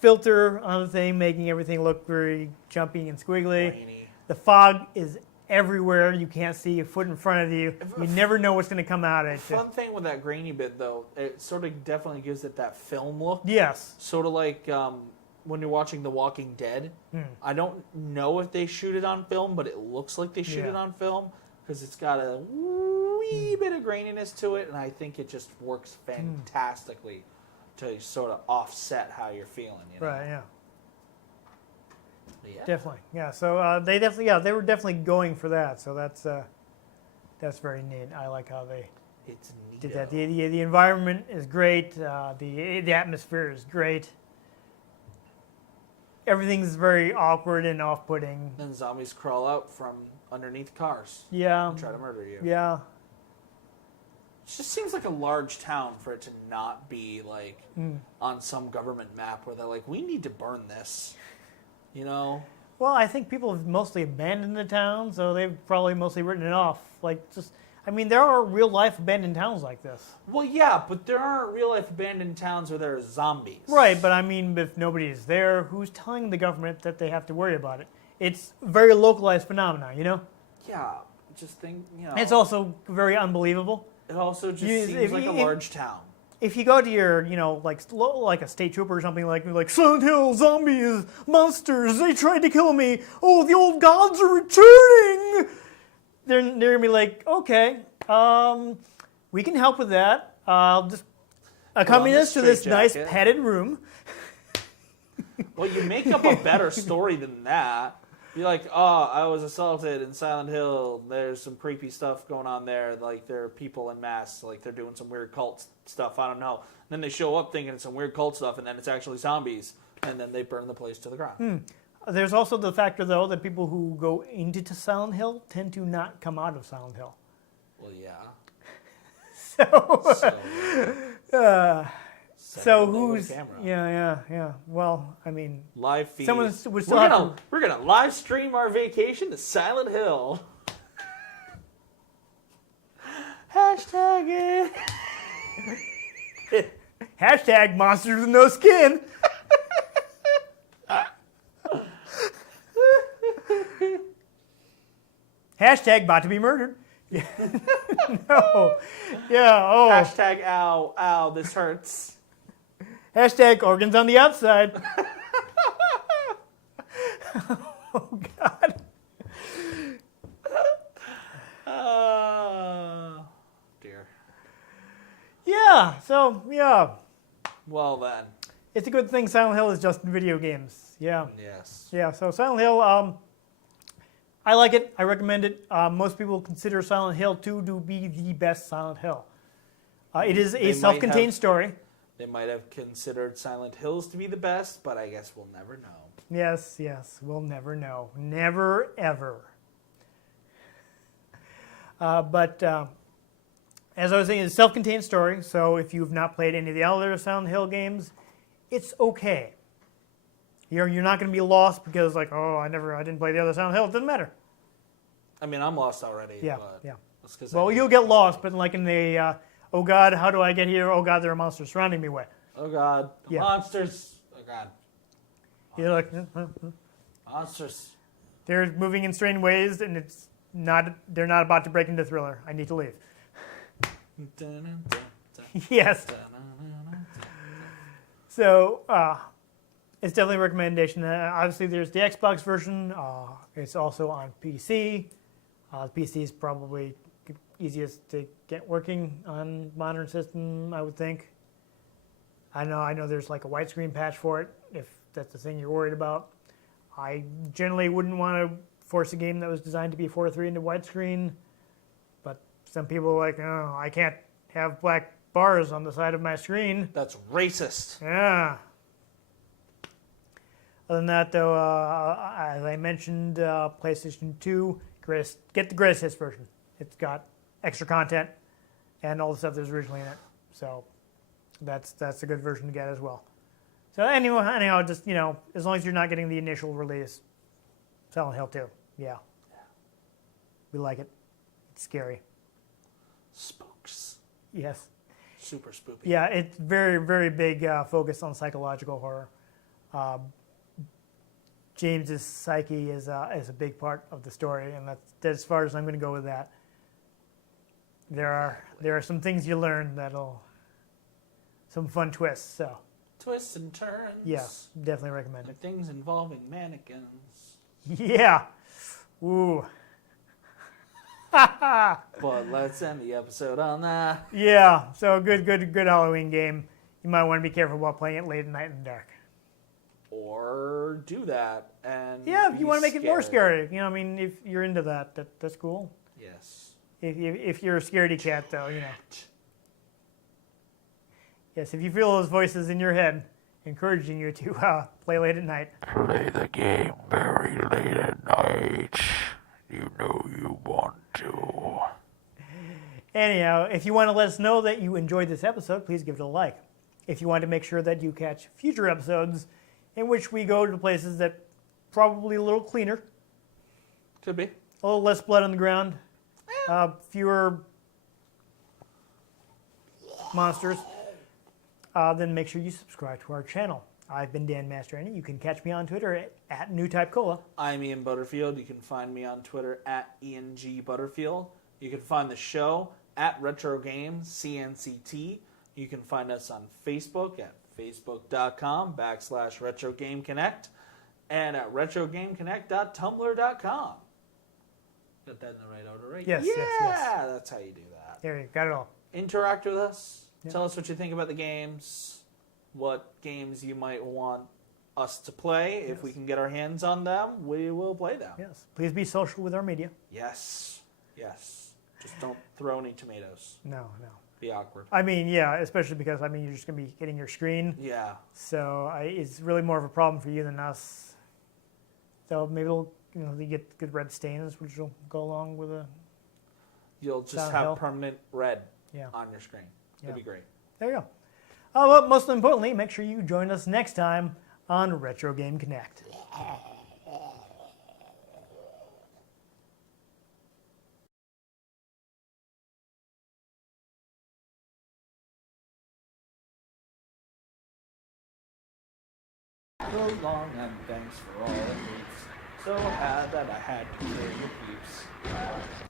filter on the thing, making everything look very jumpy and squiggly. Rainy. The fog is everywhere. You can't see a foot in front of you. You never know what's going to come out at you. Fun thing with that grainy bit, though, it sort of definitely gives it that film look. Yes. Sort of like when you're watching The Walking Dead. I don't know if they shoot it on film, but it looks like they shoot it on film because it's got a wee bit of graininess to it, and I think it just works fantastically to sort of offset how you're feeling. You know? Right. Yeah. Yeah. Definitely. Yeah. So they they were definitely going for that. So that's very neat. I like how they It's neat. did that. The environment is great. The atmosphere is great. Everything's very awkward and off-putting. Then zombies crawl out from underneath cars Yeah. and try to murder you. Yeah. It just seems like a large town for it to not be like on some government map where they're like, we need to burn this. You know? Well, I think people have mostly abandoned the town, so they've probably mostly written it off. There are real-life abandoned towns like this. Well, yeah, but there aren't real-life abandoned towns where there are zombies. Right, but if nobody is there, who's telling the government that they have to worry about it? It's a very localized phenomenon, you know? Yeah, just think, you know. It's also very unbelievable. It also just You- seems if like you- a large town. If you go to your, like a state trooper or something like Silent Hill, zombies, monsters, they tried to kill me. Oh, the old gods are returning. They're gonna be like, okay, we can help with that. I'll just accompany us to this nice straitjacket. padded room. Well, you make up a better story than that. Be like, oh, I was assaulted in Silent Hill. There's some creepy stuff going on there. Like, there are people in masks. Like, they're doing some weird cult stuff. I don't know. And then they show up thinking it's some weird cult stuff, and then it's actually zombies. And then they burn the place to the ground. There's also the factor, though, that people who go into Silent Hill tend to not come out of Silent Hill. Well, yeah. So, So so there who's? was camera. Yeah. Well, Live feed. someone would still have to. We're gonna live stream our vacation to Silent Hill. Hashtag it. Hashtag monsters with no skin. Hashtag about to be murdered. No. Yeah. Oh. Hashtag ow, ow, this hurts. Hashtag organs on the outside. Oh God. Dear. Yeah. So yeah, Well then. it's a good thing Silent Hill is just video games. Yeah. Yes. Yeah. So Silent Hill. I like it. I recommend it. Most people consider Silent Hill 2 to be the best Silent Hill. It is They a might self-contained have- story. They might have considered Silent Hills to be the best, but I guess we'll never know. Yes, we'll never know. Never, ever. But as I was saying, it's a self-contained story, so if you've not played any of the other Silent Hill games, it's okay. You're not going to be lost because, like, oh, I didn't play the other Silent Hill. It doesn't matter. I mean, I'm lost already. Yeah, but yeah. that's 'cause Well, you'll get lost, but like in the, oh God, how do I get here? Oh God, there are monsters surrounding me. Way. Oh God, the Yeah. monsters! Oh God, You're like, monsters! they're moving in strange ways, and they're not about to break into Thriller. I need to leave. Yes. So, it's definitely a recommendation. Obviously, there's the Xbox version. It's also on PC. The PC is probably easiest to get working on modern system, I would think. I know there's like a widescreen patch for it, if that's the thing you're worried about. I generally wouldn't want to force a game that was designed to be 4:3 into widescreen, but some people are like, oh, I can't have black bars on the side of my screen. That's racist. Yeah. Other than that, though, as I mentioned, PlayStation 2, get the greatest hits version. It's got extra content and all the stuff that was originally in it. So that's a good version to get as well. So anyhow, just, as long as you're not getting the initial release, Silent Hill 2, yeah. We like it. It's scary. Spooks. Yes. Super spoopy. Yeah, it's very, very big focus on psychological horror. James's psyche is a big part of the story, and that's as far as I'm going to go with that. There are some things you learn some fun twists. So twists and turns. Yeah, definitely recommend it. And things involving mannequins. Yeah. Ooh. But let's end the episode on that. Yeah. So good Halloween game. You might want to be careful while playing it late at night in the dark. Or do that and Yeah, if you be want to make it more scared. scary. I mean, if you're into that, that's cool. Yes. If you're a scaredy cat, though, Yes, if you feel those voices in your head encouraging you to play late at night. Play the game very late at night. You know you want to. Anyhow, if you want to let us know that you enjoyed this episode, please give it a like. If you want to make sure that you catch future episodes in which we go to places that probably a little cleaner, Could be. a little less blood on the ground, fewer monsters, then make sure you subscribe to our channel. I've been Dan Mastriani. You can catch me on Twitter at NewTypeCola. I'm Ian Butterfield. You can find me on Twitter at Ian G. Butterfield. You can find the show at Retro Games CNCT. You can find us on Facebook at facebook.com/RetroGameConnect and at RetroGameConnect.tumblr.com. Got that in the right order, right? Yes, yeah, yes. that's how you do that. There you got it all. Interact with us. Yeah. Tell us what you think about the games. What games you might want us to play. If we can get our hands on them, we will play them. Yes. Please be social with our media. Yes. Yes. Just don't throw any tomatoes. No. Be awkward. I mean, yeah, especially because, you're just going to be hitting your screen. Yeah. So it's really more of a problem for you than us. So maybe you get good red stains, which will go along with a... You'll just Sound have hell. permanent red Yeah. on your screen. That'd be great. There you go. Well, most importantly, make sure you join us next time on Retro Game Connect. So long and thanks for all the hoops. So had that I had to kill your peeps.